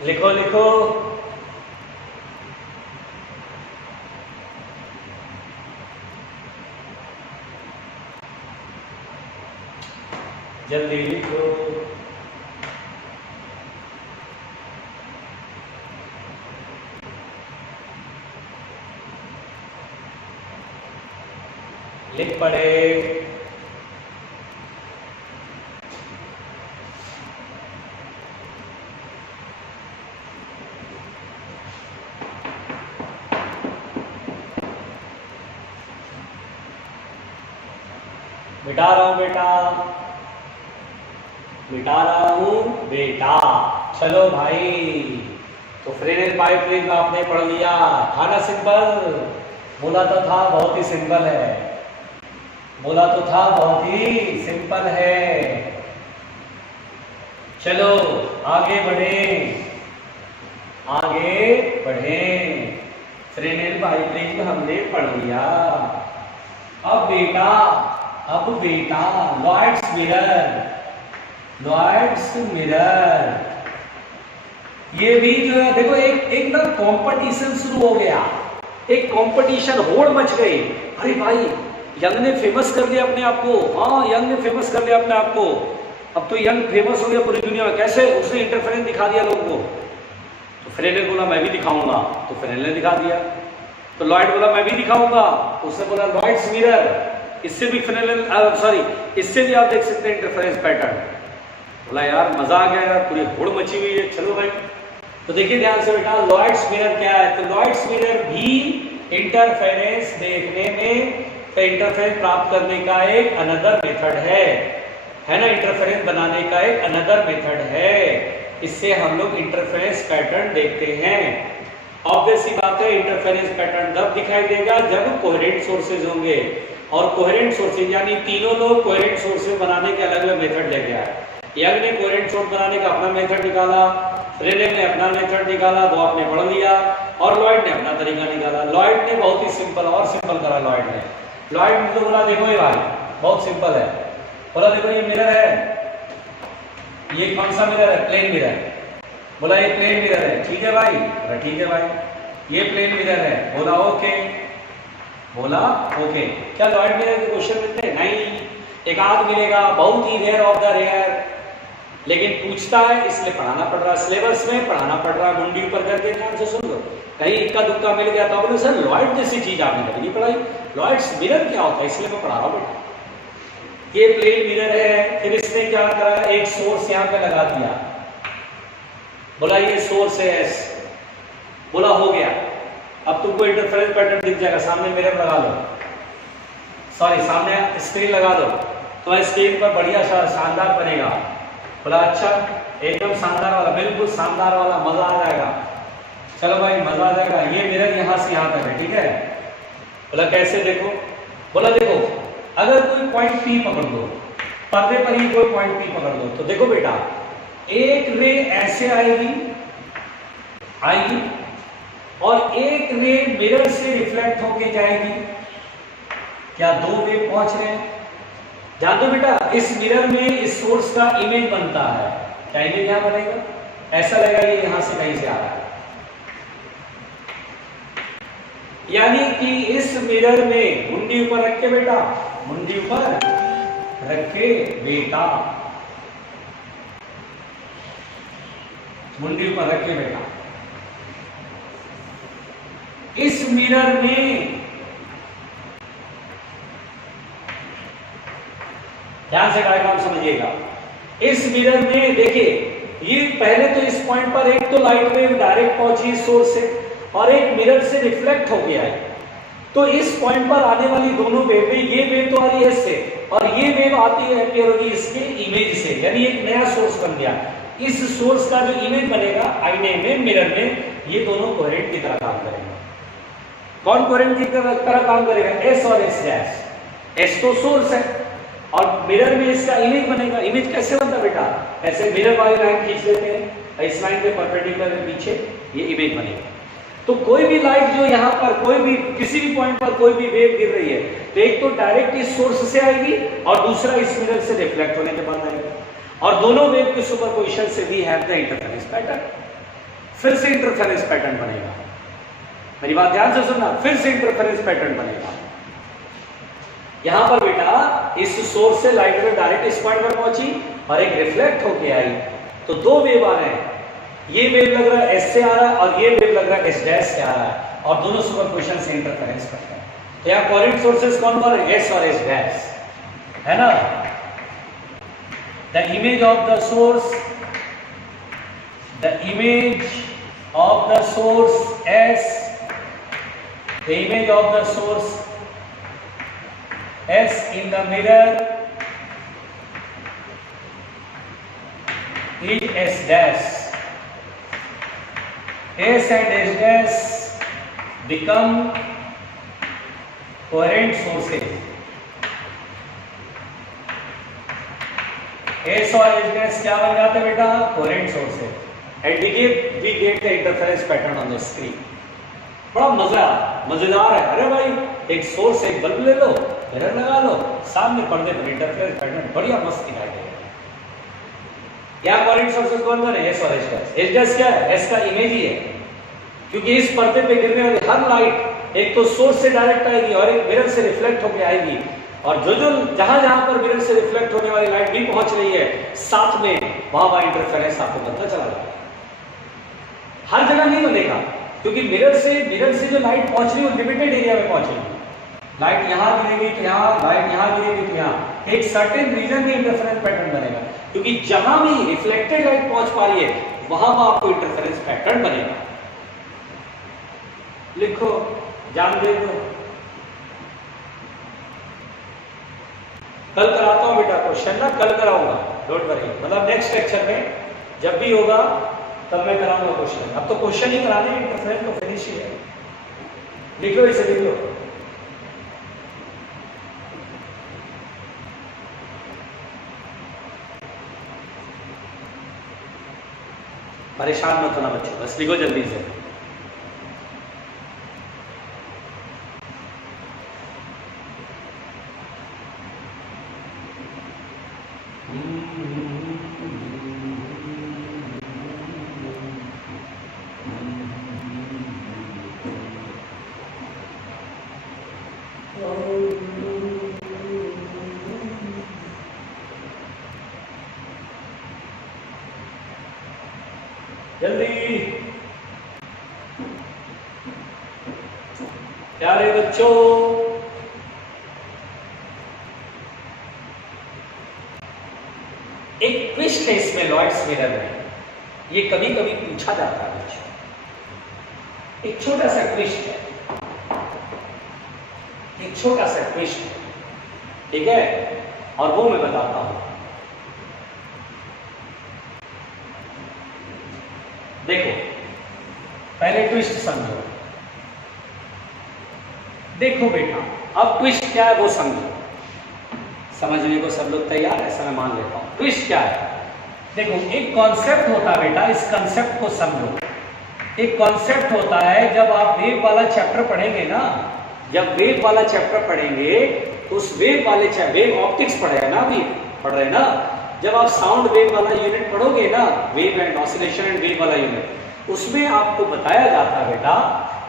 लिखो लिखो, जल्दी लिखो। लिख पड़े। मिटा रहा हूं बेटा, मिटा रहा हूं बेटा। चलो भाई, तो फ्रेनेल बाइप्लेन में आपने पढ़ लिया, था ना सिंपल? बोला तो था बहुत ही सिंपल है, बोला तो था बहुत ही सिंपल है। चलो आगे बढ़े, आगे बढ़े। फ्रेनेल बाइप्लेन में हमने पढ़ लिया। अब बेटा लॉयड्स मिरर, लॉयड्स मिरर ये भी जो है देखो एक ना कंपटीशन शुरू हो गया, एक कंपटीशन होड़ मच गई। अरे भाई यंग ने फेमस कर दिया अपने आप को, हाँ यंग ने फेमस कर दिया अपने आप को, अब तो यंग फेमस हो गया पूरी दुनिया में। कैसे? उसने इंटरफेरेंस दिखा दिया लोगों को। तो फ्रेनेल बोला मैं भी दिखाऊंगा, तो फ्रेनेल ने दिखा दिया। तो लॉयड बोला मैं भी दिखाऊंगा, उसने बोला लॉयड्स मिरर। इससे भी फ्रेनेल इससे भी आप देख सकते हैं इंटरफेरेंस पैटर्न। बोला यार मजा आ गया यार, पूरी होड़ मची हुई है। चलो भाई, तो देखिए ध्यान से बेटा, लॉयड्स मिरर क्या है? तो लॉयड्स मिरर भी इंटरफेरेंस देखने में, इंटरफेरेंस प्राप्त करने का एक अनदर मेथड है ना, इंटरफेरेंस बनाने का एक अनदर मेथड है। इससे हम लोग इंटरफेरेंस पैटर्न देखते हैं। ऑब्वियस सी बात है, इंटरफेरेंस पैटर्न तब दिखाई देगा जब कोहेरेंट सोर्सेज होंगे, और कोहेरेंट सोर्सेज यानी तीनों लोग कोहेरेंट सोर्सेज बनाने के अलग अलग मेथड लेके आए। यंग ने कोहेरेंट सोर्स बनाने का अपना मेथड निकाला, फ्रेनेल ने अपना मेथड निकाला, वो आपने पढ़ लिया, और लॉयड ने अपना तरीका निकाला। लॉयड ने बहुत ही सिंपल और सिंपल करा। लॉयड ने तो बोला देखो ये भाई बहुत सिंपल है, बोला देखो ये मिरर है, ये कौन सा मिरर है? Plane mirror. बोला ये प्लेन मिरर है, ठीक है भाई? बोला ठीक है भाई, ये प्लेन मिरर है। बोला ओके, बोला ओके। क्या लॉयड मिरर के क्वेश्चन मिलते हैं? नहीं, एक आध मिलेगा, बहुत ही रेयर ऑफ द रेयर, लेकिन पूछता है इसलिए पढ़ाना पड़ रहा है, सिलेबस में पढ़ाना पड़ रहा है। मुंडी ऊपर करके ध्यान से सुन लो, कहीं इक्का दुक्का मिल गया तो बोले सर लॉयड जैसी चीज आपने कभी नहीं पढ़ाई, लॉयड्स मिरर क्या होता है, इसलिए मैं पढ़ा रहा हूं बेटा। ये प्लेन मिरर है, फिर इसने क्या करा, एक सोर्स यहां पे लगा दिया। बोला ये सोर्स है एस, बोला हो गया। अब तुमको इंटरफेरेंस पैटर्न दिख जाएगा, सामने मिरर लगा लो, सॉरी सामने स्क्रीन लगा दो, तो स्क्रीन पर बढ़िया शानदार बनेगा। बोला अच्छा, एकदम शानदार वाला, बिल्कुल शानदार वाला, मजा आ जाएगा। चलो भाई मजा आ जाएगा। ये मिरर यहां से यहां तक है, ठीक है? बोला कैसे? देखो, बोला देखो अगर कोई पॉइंट पी पकड़ दो, पर्दे पर ही कोई पॉइंट पी पकड़ दो, तो देखो बेटा एक रे ऐसे आएगी, और एक रे मिरर से रिफ्लेक्ट होके जाएगी। क्या दो वे पहुंच रहे हैं? ध्यान दो बेटा, इस मिरर में इस सोर्स का इमेज बनता है। क्या इमेज यहां बनेगा? ऐसा लगेगा ये यहां से कहीं से आ रहा है, यानी कि इस मिरर में मुंडी ऊपर रख के बेटा, मुंडी ऊपर रखे बेटा, मुंडी ऊपर रखे बेटा, इस मिरर में ध्यान से डायग्राम समझिएगा। इस मिरर में देखिए, ये पहले तो इस पॉइंट पर एक तो लाइट वेव डायरेक्ट पहुंची सोर्स से, और एक मिरर से रिफ्लेक्ट हो गया है। तो इस पॉइंट पर आने वाली दोनों वेव में ये वेव तो आ रही है इससे, और ये वेव आती है प्योरली इसके इमेज से, यानी एक नया सोर्स बन गया। इस सोर्स का जो इमेज बनेगा आईने में, मिरर में, ये दोनों कोहेरेंट की तरह काम करेंगे। कौन कोहेरेंट की तरह काम करेगा? एस और एस डैश। एस तो सोर्स है, और मिरर में इसका इमेज बनेगा। इमेज कैसे बनता है बेटा? ऐसे मिरर वाली लाइन खींच लेते हैं, इस लाइन के परपेंडिकुलर पीछे ये इमेज बनेगा। तो कोई भी लाइट जो यहाँ पर कोई भी किसी भी पॉइंट पर कोई भी वेव गिर रही है, तो एक तो डायरेक्ट इस सोर्स से आएगी, और दूसरा इस मिरर से रिफ्लेक्ट होने के बाद आएगी, और दोनों वेव के सुपरपोजिशन से we have the interference pattern. फिर से इंटरफेरेंस पैटर्न बनेगा, मेरी बात ध्यान से सुनना, फिर से इंटरफेरेंस पैटर्न बनेगा। यहां पर बेटा इस सोर्स से लाइट वेव डायरेक्ट इस पॉइंट पर पहुंची और एक रिफ्लेक्ट होके आई, तो दो वेव आ रहे हैं। ये वेव लग रहा है एस से आ रहा है, और ये वेव लग रहा है एस डैश से आ रहा है, और दोनों सुपरपोजिशन से इंटरफेरेंस करते हैं। तो यहाँ कोहेरेंट सोर्सेस कौन कौन है? एस और एस डैश, है ना? The image of the source, the image of the source S, the image of the source S in the mirror is S dash. S and S dash become coherent sources. S और S dash क्या बन जाते हैं बेटा? coherent sources. And we get the interference pattern on the screen. बड़ा मजेदार है। अरे भाई एक सोर्स एक बल्ब ले लो, मिरर लगा लो, सामने पर्दे पर इंटरफेरेंस पैटर्न बढ़िया मस्त दिखाई देगा। क्या कोहेरेंट सोर्सेस कौन कौन है? एस और एस डैश। एस डैश क्या है? एस का इमेज ही है, क्योंकि इस पर्दे पे गिरने वाली हर लाइट एक तो सोर्स से डायरेक्ट आएगी और एक मिरर से रिफ्लेक्ट होकर आएगी, और जो जहां पर मिरर से रिफ्लेक्ट होने वाली लाइट भी पहुंच रही है साथ में वहां इंटरफेरेंस आपको बनता चला जाएगा। हर जगह नहीं बनेगा, क्योंकि मिरर से जो लाइट पहुंच रही है वो लिमिटेड एरिया में पहुंचेगी। लाइट यहां गिरेगी तो यहां, लाइट यहां गिरेगी तो यहां, एक सर्टेन रीजन में इंटरफेरेंस पैटर्न बनेगा, क्योंकि जहां भी रिफ्लेक्टेड लाइट पहुंच पा रही है वहां आपको इंटरफेरेंस पैटर्न बनेगा। लिखो, जान दे दो। कल कराता हूं बेटा क्वेश्चन ना, कल कराऊंगा, डोंट वरी। मतलब नेक्स्ट लेक्चर में जब भी होगा तब मैं कराऊंगा क्वेश्चन। अब तो क्वेश्चन ही कराने, इंटरफेरेंस तो फिनिश ही है। लिख लो, इसे लिख लो। परेशान मत होना बच्चों, बस लिखो जल्दी से। जल्दी प्यारे बच्चों, एक ट्विस्ट है इसमें लॉयड्स मिरर में, ये कभी कभी पूछा जाता है बच्चों। एक छोटा सा ट्विस्ट है, एक छोटा सा ट्विस्ट है, ठीक है, और वो मैं बताता हूं। देखो, पहले ट्विस्ट समझो। देखो बेटा, अब ट्विस्ट क्या है वो समझो। समझने को सब लोग तैयार है? ऐसा मैं मान लेता हूं। ट्विस्ट क्या है? देखो, एक कॉन्सेप्ट होता है बेटा, इस कॉन्सेप्ट को समझो। एक कॉन्सेप्ट होता है, जब आप वेव वाला चैप्टर पढ़ेंगे ना, जब वेव वाला चैप्टर पढ़ेंगे तो उस वेव वाले वेव ऑप्टिक्स पढ़ेगा ना, अभी पढ़ रहे ना। जब आप साउंड वेव वाला यूनिट पढ़ोगे ना, wave and oscillation and wave वाला यूनिट, उसमें आपको बताया जाता है बेटा,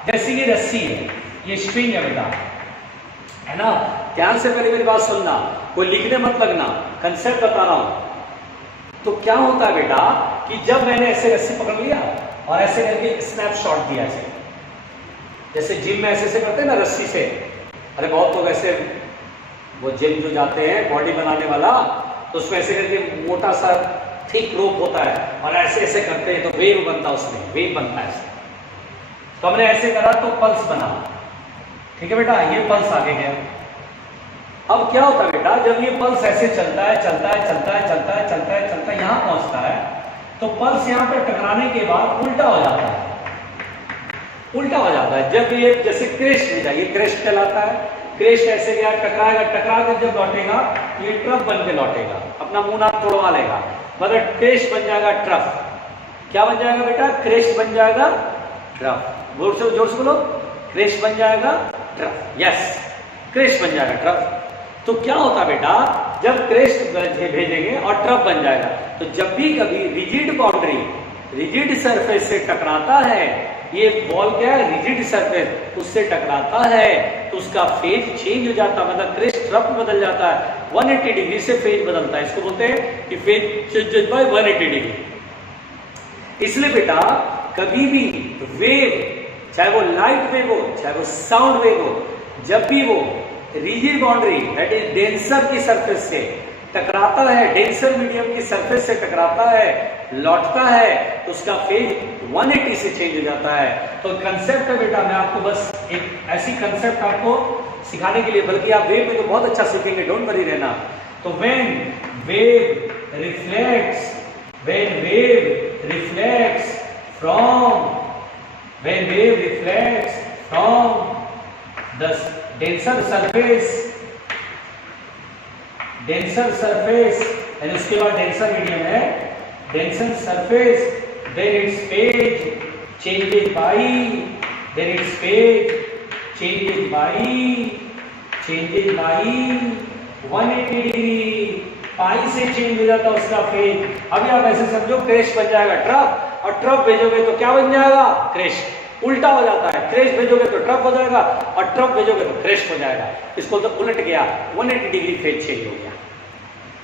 जैसे ये रस्सी है, ये स्ट्रिंग है बेटा, है ना। ध्यान से पहले मेरी बात सुनना, कोई लिखने मत लगना, कंसेप्ट बता रहा हूं। तो क्या होता है बेटा कि जब मैंने ऐसे रस्सी पकड़ लिया और ऐसे करके स्नैपशॉट दिया, ऐसे जैसे जिम में ऐसे करते हैं ना रस्सी से। अरे बहुत लोग ऐसे, वो जिम जो जाते हैं बॉडी बनाने वाला, तो उसमें ऐसे करके मोटा सा थिक रोप होता है और ऐसे ऐसे करते हैं तो वेव बनता है, उसमें वेव बनता है। तो हमने ऐसे करा तो पल्स बना, ठीक है बेटा, ये पल्स आगे गया। अब क्या होता है बेटा, जब ये पल्स ऐसे चलता है चलता है चलता है चलता है चलता है चलता है, यहां पहुंचता है, तो पल्स यहां पे टकराने के बाद उल्टा हो जाता है, उल्टा हो जाता है। जब ये जैसे क्रेस्ट में जाए, ये क्रेस्ट कहलाता है। क्रेस्ट ऐसे गया, टकराएगा, टकरा कर जब लौटेगा ये ट्रफ बन के लौटेगा, अपना मुंह नाक तोड़वा लेगा, मतलब क्रेस्ट बन जाएगा ट्रफ। क्या बन जाएगा बेटा? क्रेस्ट बन जाएगा ट्रफ। जोर से बोलो, क्रेस्ट बन जाएगा ट्रफ। यस, क्रेस्ट बन जाएगा ट्रफ। तो क्या होता बेटा, जब क्रेस्ट भेजेंगे और ट्रफ बन जाएगा, तो जब भी कभी रिजिड बाउंड्री रिजिड सरफेस से टकराता है, ये बॉल क्या है, रिजिड सरफेस, उससे टकराता है, तो उसका फेज चेंज हो जाता है, मतलब क्रेस्ट ट्रफ बदल जाता है। 180 डिग्री से फेज बदलता है, इसको बोलते हैं कि फेज चेंज बाय 180 डिग्री। इसलिए बेटा कभी भी वेव, चाहे वो लाइट वेव हो चाहे वो साउंड वेव हो, जब भी वो rigid boundary that is denser की सरफेस से टकराता है, डेंसर मीडियम की सरफेस से टकराता है, लौटता है, तो उसका फेज 180 से चेंज हो जाता है। तो कंसेप्ट है बेटा, मैं आपको बस एक ऐसी कंसेप्ट आपको सिखाने के लिए, बल्कि आप वेव में तो बहुत अच्छा सीखेंगे, डोंट वरी रहना। तो when wave reflects when wave reflects from the denser surface and उसके बाद denser medium है, denser surface, then its phase changes by 180 degree, पाई से चेंज हो जाता है उसका फेज। अभी आप ऐसे समझो क्रेस्ट बन जाएगा ट्रफ, और ट्रफ भेजोगे तो क्या बन जाएगा? क्रेस्ट। उल्टा हो जाता है, क्रेस्ट भेजोगे तो ट्रफ हो जाएगा और ट्रफ भेजोगे तो क्रेस्ट हो जाएगा। इसको तो उलट गया, 180 डिग्री फेज चेंज हो गया।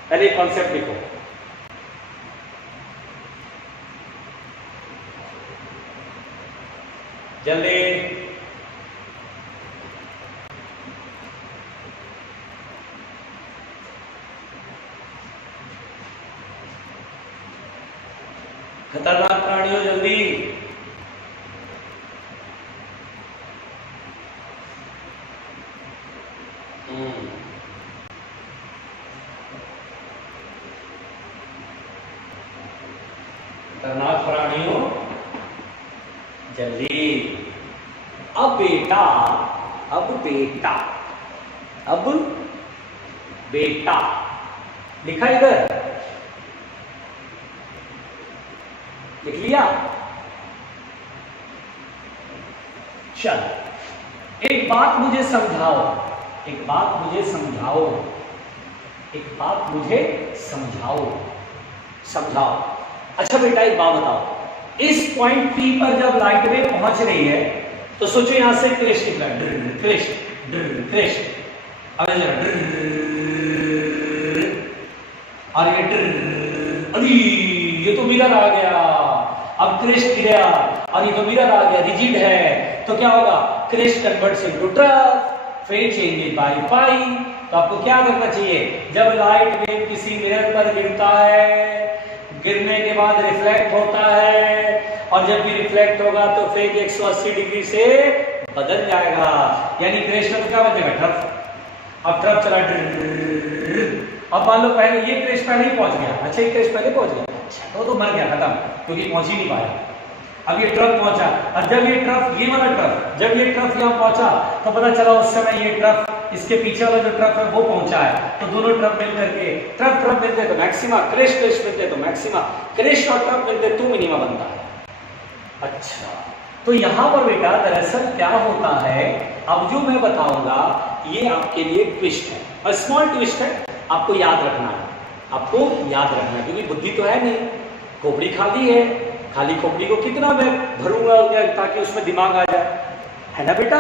पहले कॉन्सेप्ट लिखो। जल्दी खतरनाक प्राणियों, जल्दी। खतरनाक प्राणियों जल्दी। अब बेटा लिखा इधर, लिख लिया? चल एक बात मुझे समझाओ। अच्छा बेटा एक बात बताओ, इस पॉइंट P पर जब लाइट वेव पहुंच रही है तो सोचो यहां से क्रेस्ट निकला, क्रेस्ट, अब ये तो मिरर आ गया, अब क्रेस्ट गिरा और ये तो मिरर आ गया, रिजिड है, तो क्या होगा? Crest converts into trough, phase changes by pi. तो आपको क्या करना चाहिए? जब लाइट वेव किसी मिरर पर गिरता है, गिरने के बाद रिफ्लेक्ट होता है, और जब भी रिफ्लेक्ट होगा तो फेज 180 डिग्री से बदल जाएगा, यानी क्रेस्ट क्या बन जाएगा? ट्रफ। अब ट्रफ चला, अब मान लो पहले ये क्रेस्ट पहले ही पहुंच गया। अच्छा, ये क्रेस्ट पहले पहुंच गया, तो मर गया, खत्म, क्योंकि पहुंच ही नहीं पाया। अब ये ट्रफ पहुंचा, और जब ये ट्रफ, ये वाला ट्रफ, जब ये ट्रफ यहाँ पहुंचा तो पता चला उस समय ये ट्रफ, इसके पीछे वाला जो ट्रफ है वो पहुंचा है, तो दोनों ट्रफ मिल करके ट्रफ मिलते तो मैक्सिमा, क्रेस्ट मिलते तो मैक्सिमा, क्रेस्ट और ट्रफ मिलते तो मिनिमा बनता है। अच्छा, तो यहाँ पर बेटा दरअसल क्या होता है, अब जो मैं बताऊंगा ये आपके लिए ट्विस्ट है, और स्मॉल ट्विस्ट है, आपको याद रखना है, क्योंकि बुद्धि तो है नहीं, खोपड़ी खाली है, खाली खोपड़ी को कितना मैं भरूंगा ताकि उसमें दिमाग आ जाए, है ना बेटा?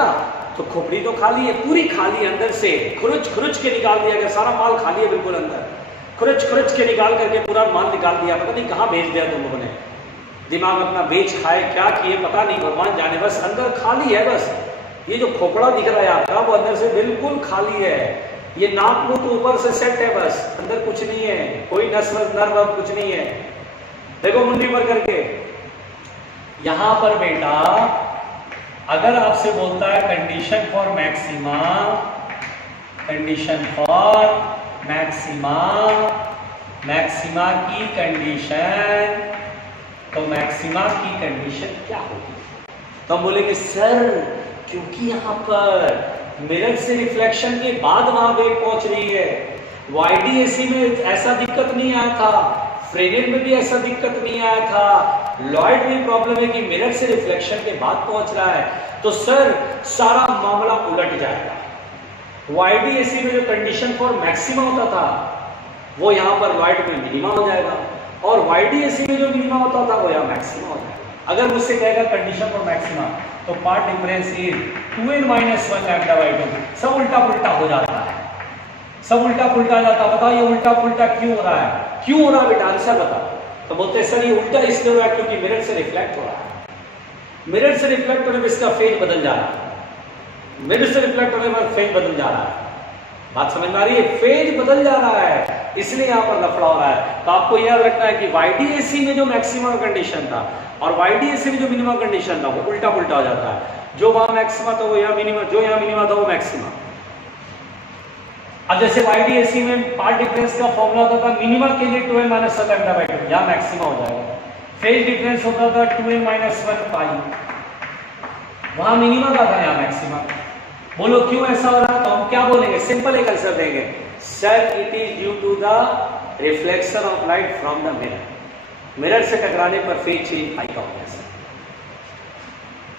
तो खोपड़ी तो खाली है, पूरी खाली है, अंदर से खुरुच के निकाल दिया गया, सारा माल खाली है बिल्कुल अंदर, खुरुच के निकाल करके पूरा माल निकाल दिया, पता नहीं कहाँ भेज दिया तुम लोगों ने, दिमाग अपना बेच खाए, क्या किए पता नहीं, भगवान जाने, बस अंदर खाली है। बस ये जो खोपड़ा दिख रहा है आपका वो अंदर से बिल्कुल खाली है, ये नाक मुंह तो ऊपर से सेट है, बस अंदर कुछ नहीं है, कोई नस नर्व कुछ नहीं है। देखो मुंडी पर करके, यहां पर बेटा अगर आपसे बोलता है कंडीशन फॉर मैक्सिमा की कंडीशन, तो मैक्सिमा की कंडीशन क्या होगी? तो हम बोलेंगे सर क्योंकि यहाँ पर मिरर से रिफ्लेक्शन के बाद वहां वेव पहुंच रही है, YDAC में ऐसा दिक्कत नहीं आया था, फ्रेनेल में भी ऐसा दिक्कत नहीं आया था, लॉयड में प्रॉब्लम है कि मिरर से रिफ्लेक्शन के बाद पहुंच रहा है, तो सर सारा मामला उलट जाएगा। YDAC में जो कंडीशन फॉर मैक्सिमा होता था वो यहाँ पर लॉयड में मिनिमा हो जाएगा, और YDAC में जो मिनिमा होता था वो यहाँ मैक्सिमा हो जाएगा। अगर मुझसे कहेगा कंडीशन फॉर मैक्सिमा, तो path difference is 2n - 1 lambda by 2, सब उल्टा पुल्टा हो जाता है, सब उल्टा पुल्टा जाता है। बताओ ये उल्टा पुल्टा क्यों हो रहा है? क्यों हो रहा है बेटा? आंसर बताओ। तो बोलते हैं सर ये उल्टा इसलिए हो रहा है क्योंकि मिरर से रिफ्लेक्ट हो रहा है, मिरर से रिफ्लेक्ट होने पर इसका फेज बदल जा रहा है, मिरर से रिफ्लेक्ट होने पर फेज बदल जा रहा है। बात समझ में आ रही है? फेज बदल जा रहा है, इसलिए यहाँ पर लफड़ा हो रहा है। तो आपको याद रखना है कि YDAC में जो मैक्सिमम कंडीशन था और YDAC में जो मिनिमम कंडीशन था वो उल्टा पुल्टा हो जाता है, जो वहां मैक्सिमा था वो यहाँ मिनिमम, जो यहाँ मिनिमा था वो मैक्सिमा। अब जैसे YDAC में पार्ट डिफरेंस का फॉर्मूला होता था मिनिमा के लिए 2n minus one lambda by 2, यहाँ मैक्सिमा हो जाएगा। फेज डिफरेंस होता था 2n माइनस वन पाई, वहां मिनिमा का था, यहाँ मैक्सिमा। बोलो क्यों ऐसा हो रहा है? तो हम क्या बोलेंगे? सिंपल एक आंसर देंगे, sir it is due to the reflection of light from the mirror. Mirror से टकराने पर फेज चेंज आई का होगा।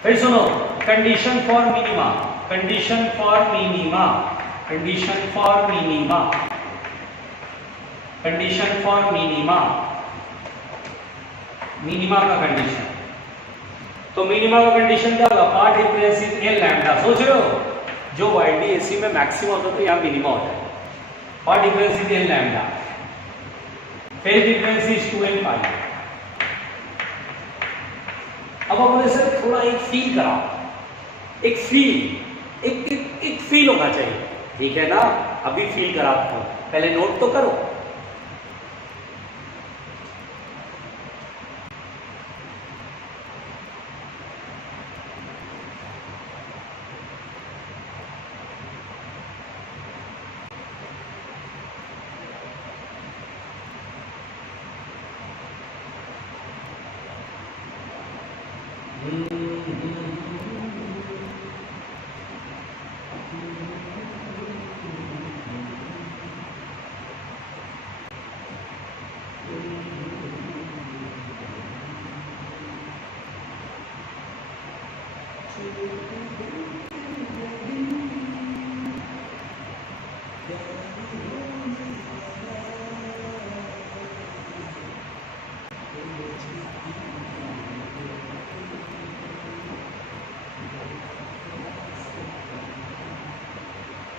फिर सुनो, condition for minima, condition for minima, condition for minima, condition for minima, minima का कंडीशन। तो मिनिमा का कंडीशन क्या होगा? Path difference is L lambda. सोच रहे हो, जो YDAC में मैक्सिमम होता था यहाँ मिनिमा होता है। Path difference is L lambda, phase difference is 2n पाई। अब आप बोले सर थोड़ा एक फील कराओ, एक फील, एक फील होना चाहिए, ठीक है ना? अभी फील कराता हूं, पहले नोट तो करो।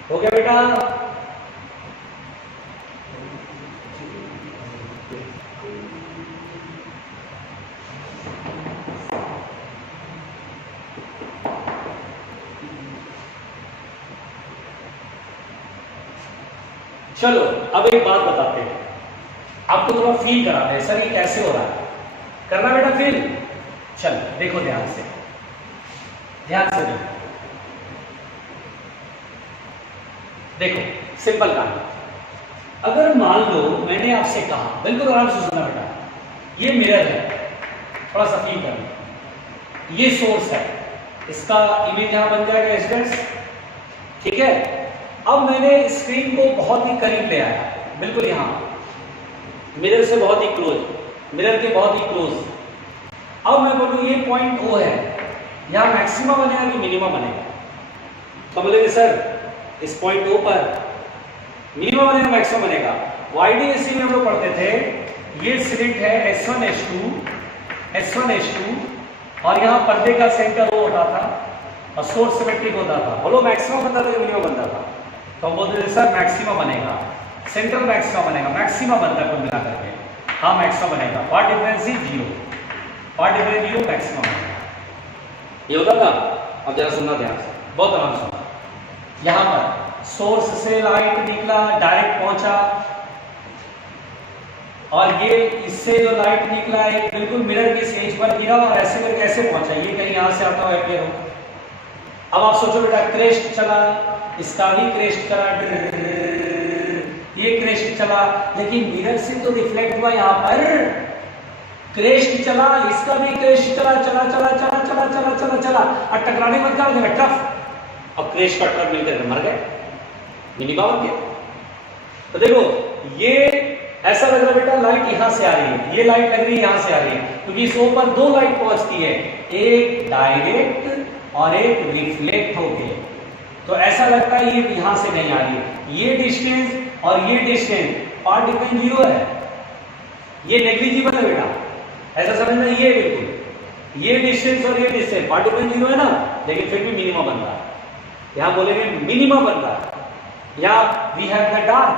हो गया बेटा? चलो अब एक बात बताते हैं, आपको थोड़ा फील कराते हैं, सर ये कैसे हो रहा है? करना बेटा फील? चलो देखो ध्यान से, ध्यान से देखो, सिंपल काम। अगर मान लो मैंने आपसे कहा, बिल्कुल आराम से सुनना बेटा, ये मिरर है, थोड़ा सा फील करना, ये सोर्स है, इसका इमेज यहां बन जाएगा एस, ठीक है? अब मैंने स्क्रीन को बहुत ही करीब ले आया, बिल्कुल यहां मिरर से बहुत ही क्लोज, मिरर के बहुत ही क्लोज। अब मैं बोलूं ये पॉइंट O है, यहां मैक्सिमा बनेगा कि मिनिमा बनेगा? तो बोलेंगे सर इस पॉइंट O पर मिनिमा बनेगा मैक्सिमा बनेगा। YDAC में हम लोग पढ़ते थे, ये स्लिट है S1 S2 और यहाँ पर्दे का सेंटर O होता था और सोर्स सिमेट्रिक होता था। बोलो मैक्सिमा बनता था कि मिनिमा बनता था? तो हम बोलते थे सर मैक्सिमा बनेगा, सेंट्रल मैक्सिमा बनेगा, मैक्सिमा बनता है कुल मिला करके। हाँ मैक्सिमा बनेगा, पार्ट डिफरेंस ही 0, पार्ट डिफरेंस 0, मैक्सिमा बनेगा। ये होता था। अब जरा सुनना ध्यान से, बहुत आराम से। यहां पर सोर्स से लाइट निकला, डायरेक्ट पहुंचा, और ये इससे जो लाइट निकला है बिल्कुल मिरर की इस एज पर गिरा और ऐसे करके कैसे पहुंचा? ये कहीं यहां से आता हुआ अपियर हो। अब आप सोचो बेटा, क्रेस्ट चला, इसका भी क्रेस्ट चला, ये क्रेस्ट चला, लेकिन मिरर से तो रिफ्लेक्ट हुआ यहां पर, क्रेस्ट चला, इसका भी क्रेस्ट चला, चला चला चला चला चला चला चला और टकराने में क्या हो गया? ट्रफ। अब क्रेस्ट का ट्रफ मिलकर मर गए, मिनिमा बन गया। तो देखो ये ऐसा लग रहा है बेटा, लाइट यहां से आ रही है, ये लाइट लग रही है यहां से आ रही है, क्योंकि इस O पर दो लाइट पहुंचती है, एक डायरेक्ट और एक रिफ्लेक्ट होके। तो ऐसा लगता है ये यहां से नहीं आ रही है। ये डिस्टेंस और ये डिस्टेंस पार्ट डिफरेंस 0 है, ये नेग्लिजिबल है बेटा, ऐसा समझना। ये बिल्कुल ये डिस्टेंस और ये डिस्टेंस पार्ट डिफरेंस 0 है ना, लेकिन फिर भी मिनिमा बन रहा है। यहां बोलेंगे मिनिमा बन रहा है। या we have the dark,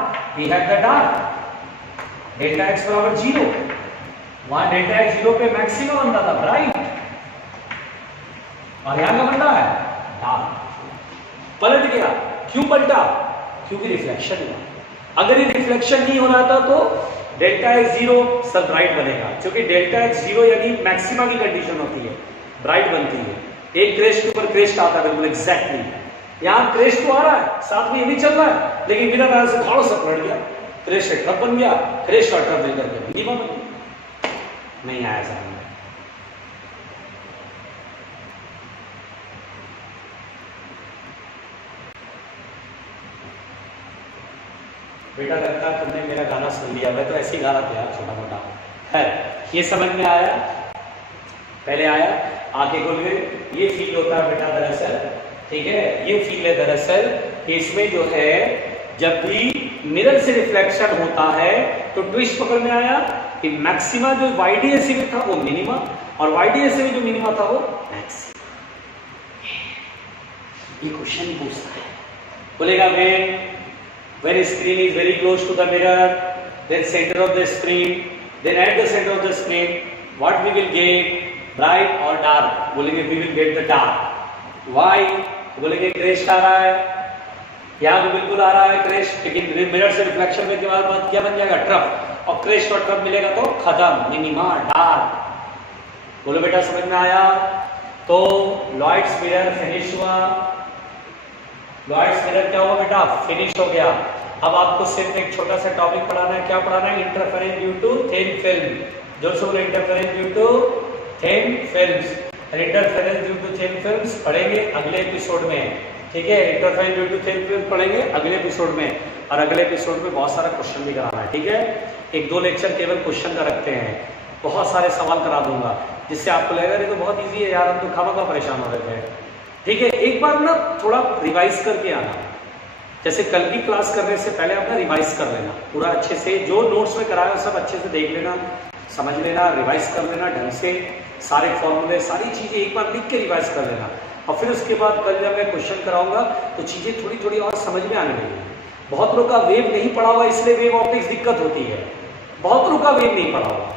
delta x बराबर 0, वहां डेल्टा x 0 पे मैक्सिमम बनता था ब्राइट, और यहां का बन रहा है डार्क। पलट गया, क्यों पलटा? क्योंकि रिफ्लेक्शन हुआ। अगर ये रिफ्लेक्शन नहीं हो रहा था तो डेल्टा x 0 सब ब्राइट बनेगा, क्योंकि डेल्टा x 0 यानी मैक्सिमा की कंडीशन होती है, ब्राइट बनती है। एक क्रेस्ट के ऊपर क्रेस्ट आता है बिल्कुल एग्जैक्टली, यहाँ क्रेश तो आ रहा है, साथ में ये भी चल रहा है, लेकिन बिना कारण से थोड़ा सा पलट गया, क्रेश से ट्रफ बन गया, क्रेश और ट्रफ मिलकर के मिनिमा बन गया, नहीं आया समझ में। बेटा लगता है तुमने मेरा गाना सुन लिया, मैं तो ऐसे ही गा रहा था यार छोटा मोटा है। ये समझ में आया, पहले आया, आगे बोल गए, ये फील होता है बेटा दरअसल, ठीक है, ये फील है दरअसल कि इसमें जो है जब भी मिरर से रिफ्लेक्शन होता है तो ट्विस्ट पकड़ में आया कि मैक्सिमा जो वाईडीएससी में था वो मिनिमा, और वाईडीएससी में जो मिनिमा था वो मैक्सिमा। ये क्वेश्चन पूछता है, बोलेगा when screen is very close to the mirror, then center of the screen, then at the center of the screen, what we will get, bright or dark? बोलेंगे we will get the dark. Why? बोलेंगे crash आ रहा है, यहाँ भी बिल्कुल आ रहा है crash, लेकिन मिरर से रिफ्लेक्शन में के बाद क्या बन जाएगा, ट्रफ, और क्रेश और ट्रफ मिलेगा तो खत्म, मिनिमा, डार्क। बोलो बेटा समझ में आया? तो लॉयड्स मिरर फिनिश हुआ, लॉयड्स मिरर क्या हुआ बेटा, फिनिश हो गया। अब आपको सिर्फ एक छोटा सा टॉपिक पढ़ाना है, क्या पढ़ाना है, interference due to thin film, जो सब interference due to thin films, interference due to thin films पढ़ेंगे अगले एपिसोड में, ठीक है, interference due to thin film पढ़ेंगे अगले एपिसोड में, और अगले एपिसोड में बहुत सारा क्वेश्चन भी कराना है, ठीक है, एक दो लेक्चर केवल क्वेश्चन का रखते हैं, बहुत सारे सवाल करा दूंगा, जिससे आपको लगेगा ये तो बहुत ईजी है यार, हम तो खामा परेशान हो रहे थे, ठीक है। एक बार ना थोड़ा रिवाइज करके आना, जैसे कल की क्लास करने से पहले आप ना रिवाइज कर लेना पूरा अच्छे से, जो नोट्स में कराया सब अच्छे से देख लेना, समझ लेना, रिवाइज कर लेना ढंग से, सारे फॉर्मूले सारी चीजें एक बार लिख के रिवाइज कर लेना, और फिर उसके बाद कल जब मैं क्वेश्चन कराऊंगा तो चीजें थोड़ी थोड़ी और समझ में आने लगेगी। बहुत लोग का वेव नहीं पढ़ा हुआ इसलिए वेव ऑप्टिक्स दिक्कत होती है, बहुत लोग का वेव नहीं पढ़ा हुआ,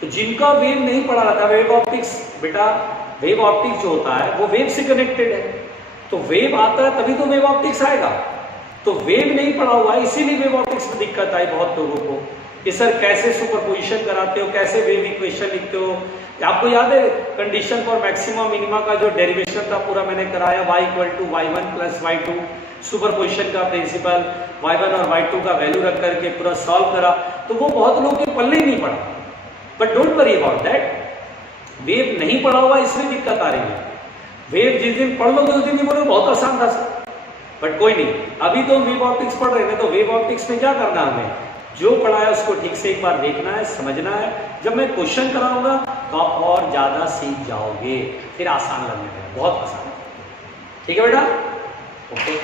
तो जिनका वेव नहीं पढ़ा रहता वेव ऑप्टिक्स, बेटा वेव ऑप्टिक्स जो होता है वो वेव से कनेक्टेड है, तो वेव आता है तभी तो वेव ऑप्टिक्स आएगा, तो वेव नहीं पढ़ा हुआ है इसीलिए वेव ऑप्टिक्स में दिक्कत आई बहुत लोगों को कि सर कैसे सुपरपोजिशन कराते हो, कैसे वेव इक्वेशन लिखते हो। आपको याद है कंडीशन फॉर मैक्सिमा मिनिमा का जो डेरिवेशन था पूरा मैंने कराया, y = y1 + y2, सुपरपोजिशन का प्रिंसिपल, y1 और y2 का वैल्यू रख करके पूरा सॉल्व करा, तो वो बहुत लोगों के पल्ले ही नहीं पड़ा। But don't worry about that, wave नहीं पढ़ा हुआ इसलिए दिक्कत आ रही है, वेव जिस दिन पढ़ लोगे उस दिन ही बोलोगे बहुत आसान था सर, बट कोई नहीं, अभी तो वेव ऑप्टिक्स पढ़ रहे हैं, तो वेव ऑप्टिक्स में क्या करना हमें, जो पढ़ा है उसको ठीक से एक बार देखना है, समझना है, जब मैं क्वेश्चन कराऊंगा तो आप और ज्यादा सीख जाओगे, फिर आसान लगने लगेगा, बहुत आसान, ठीक है बेटा, ओके।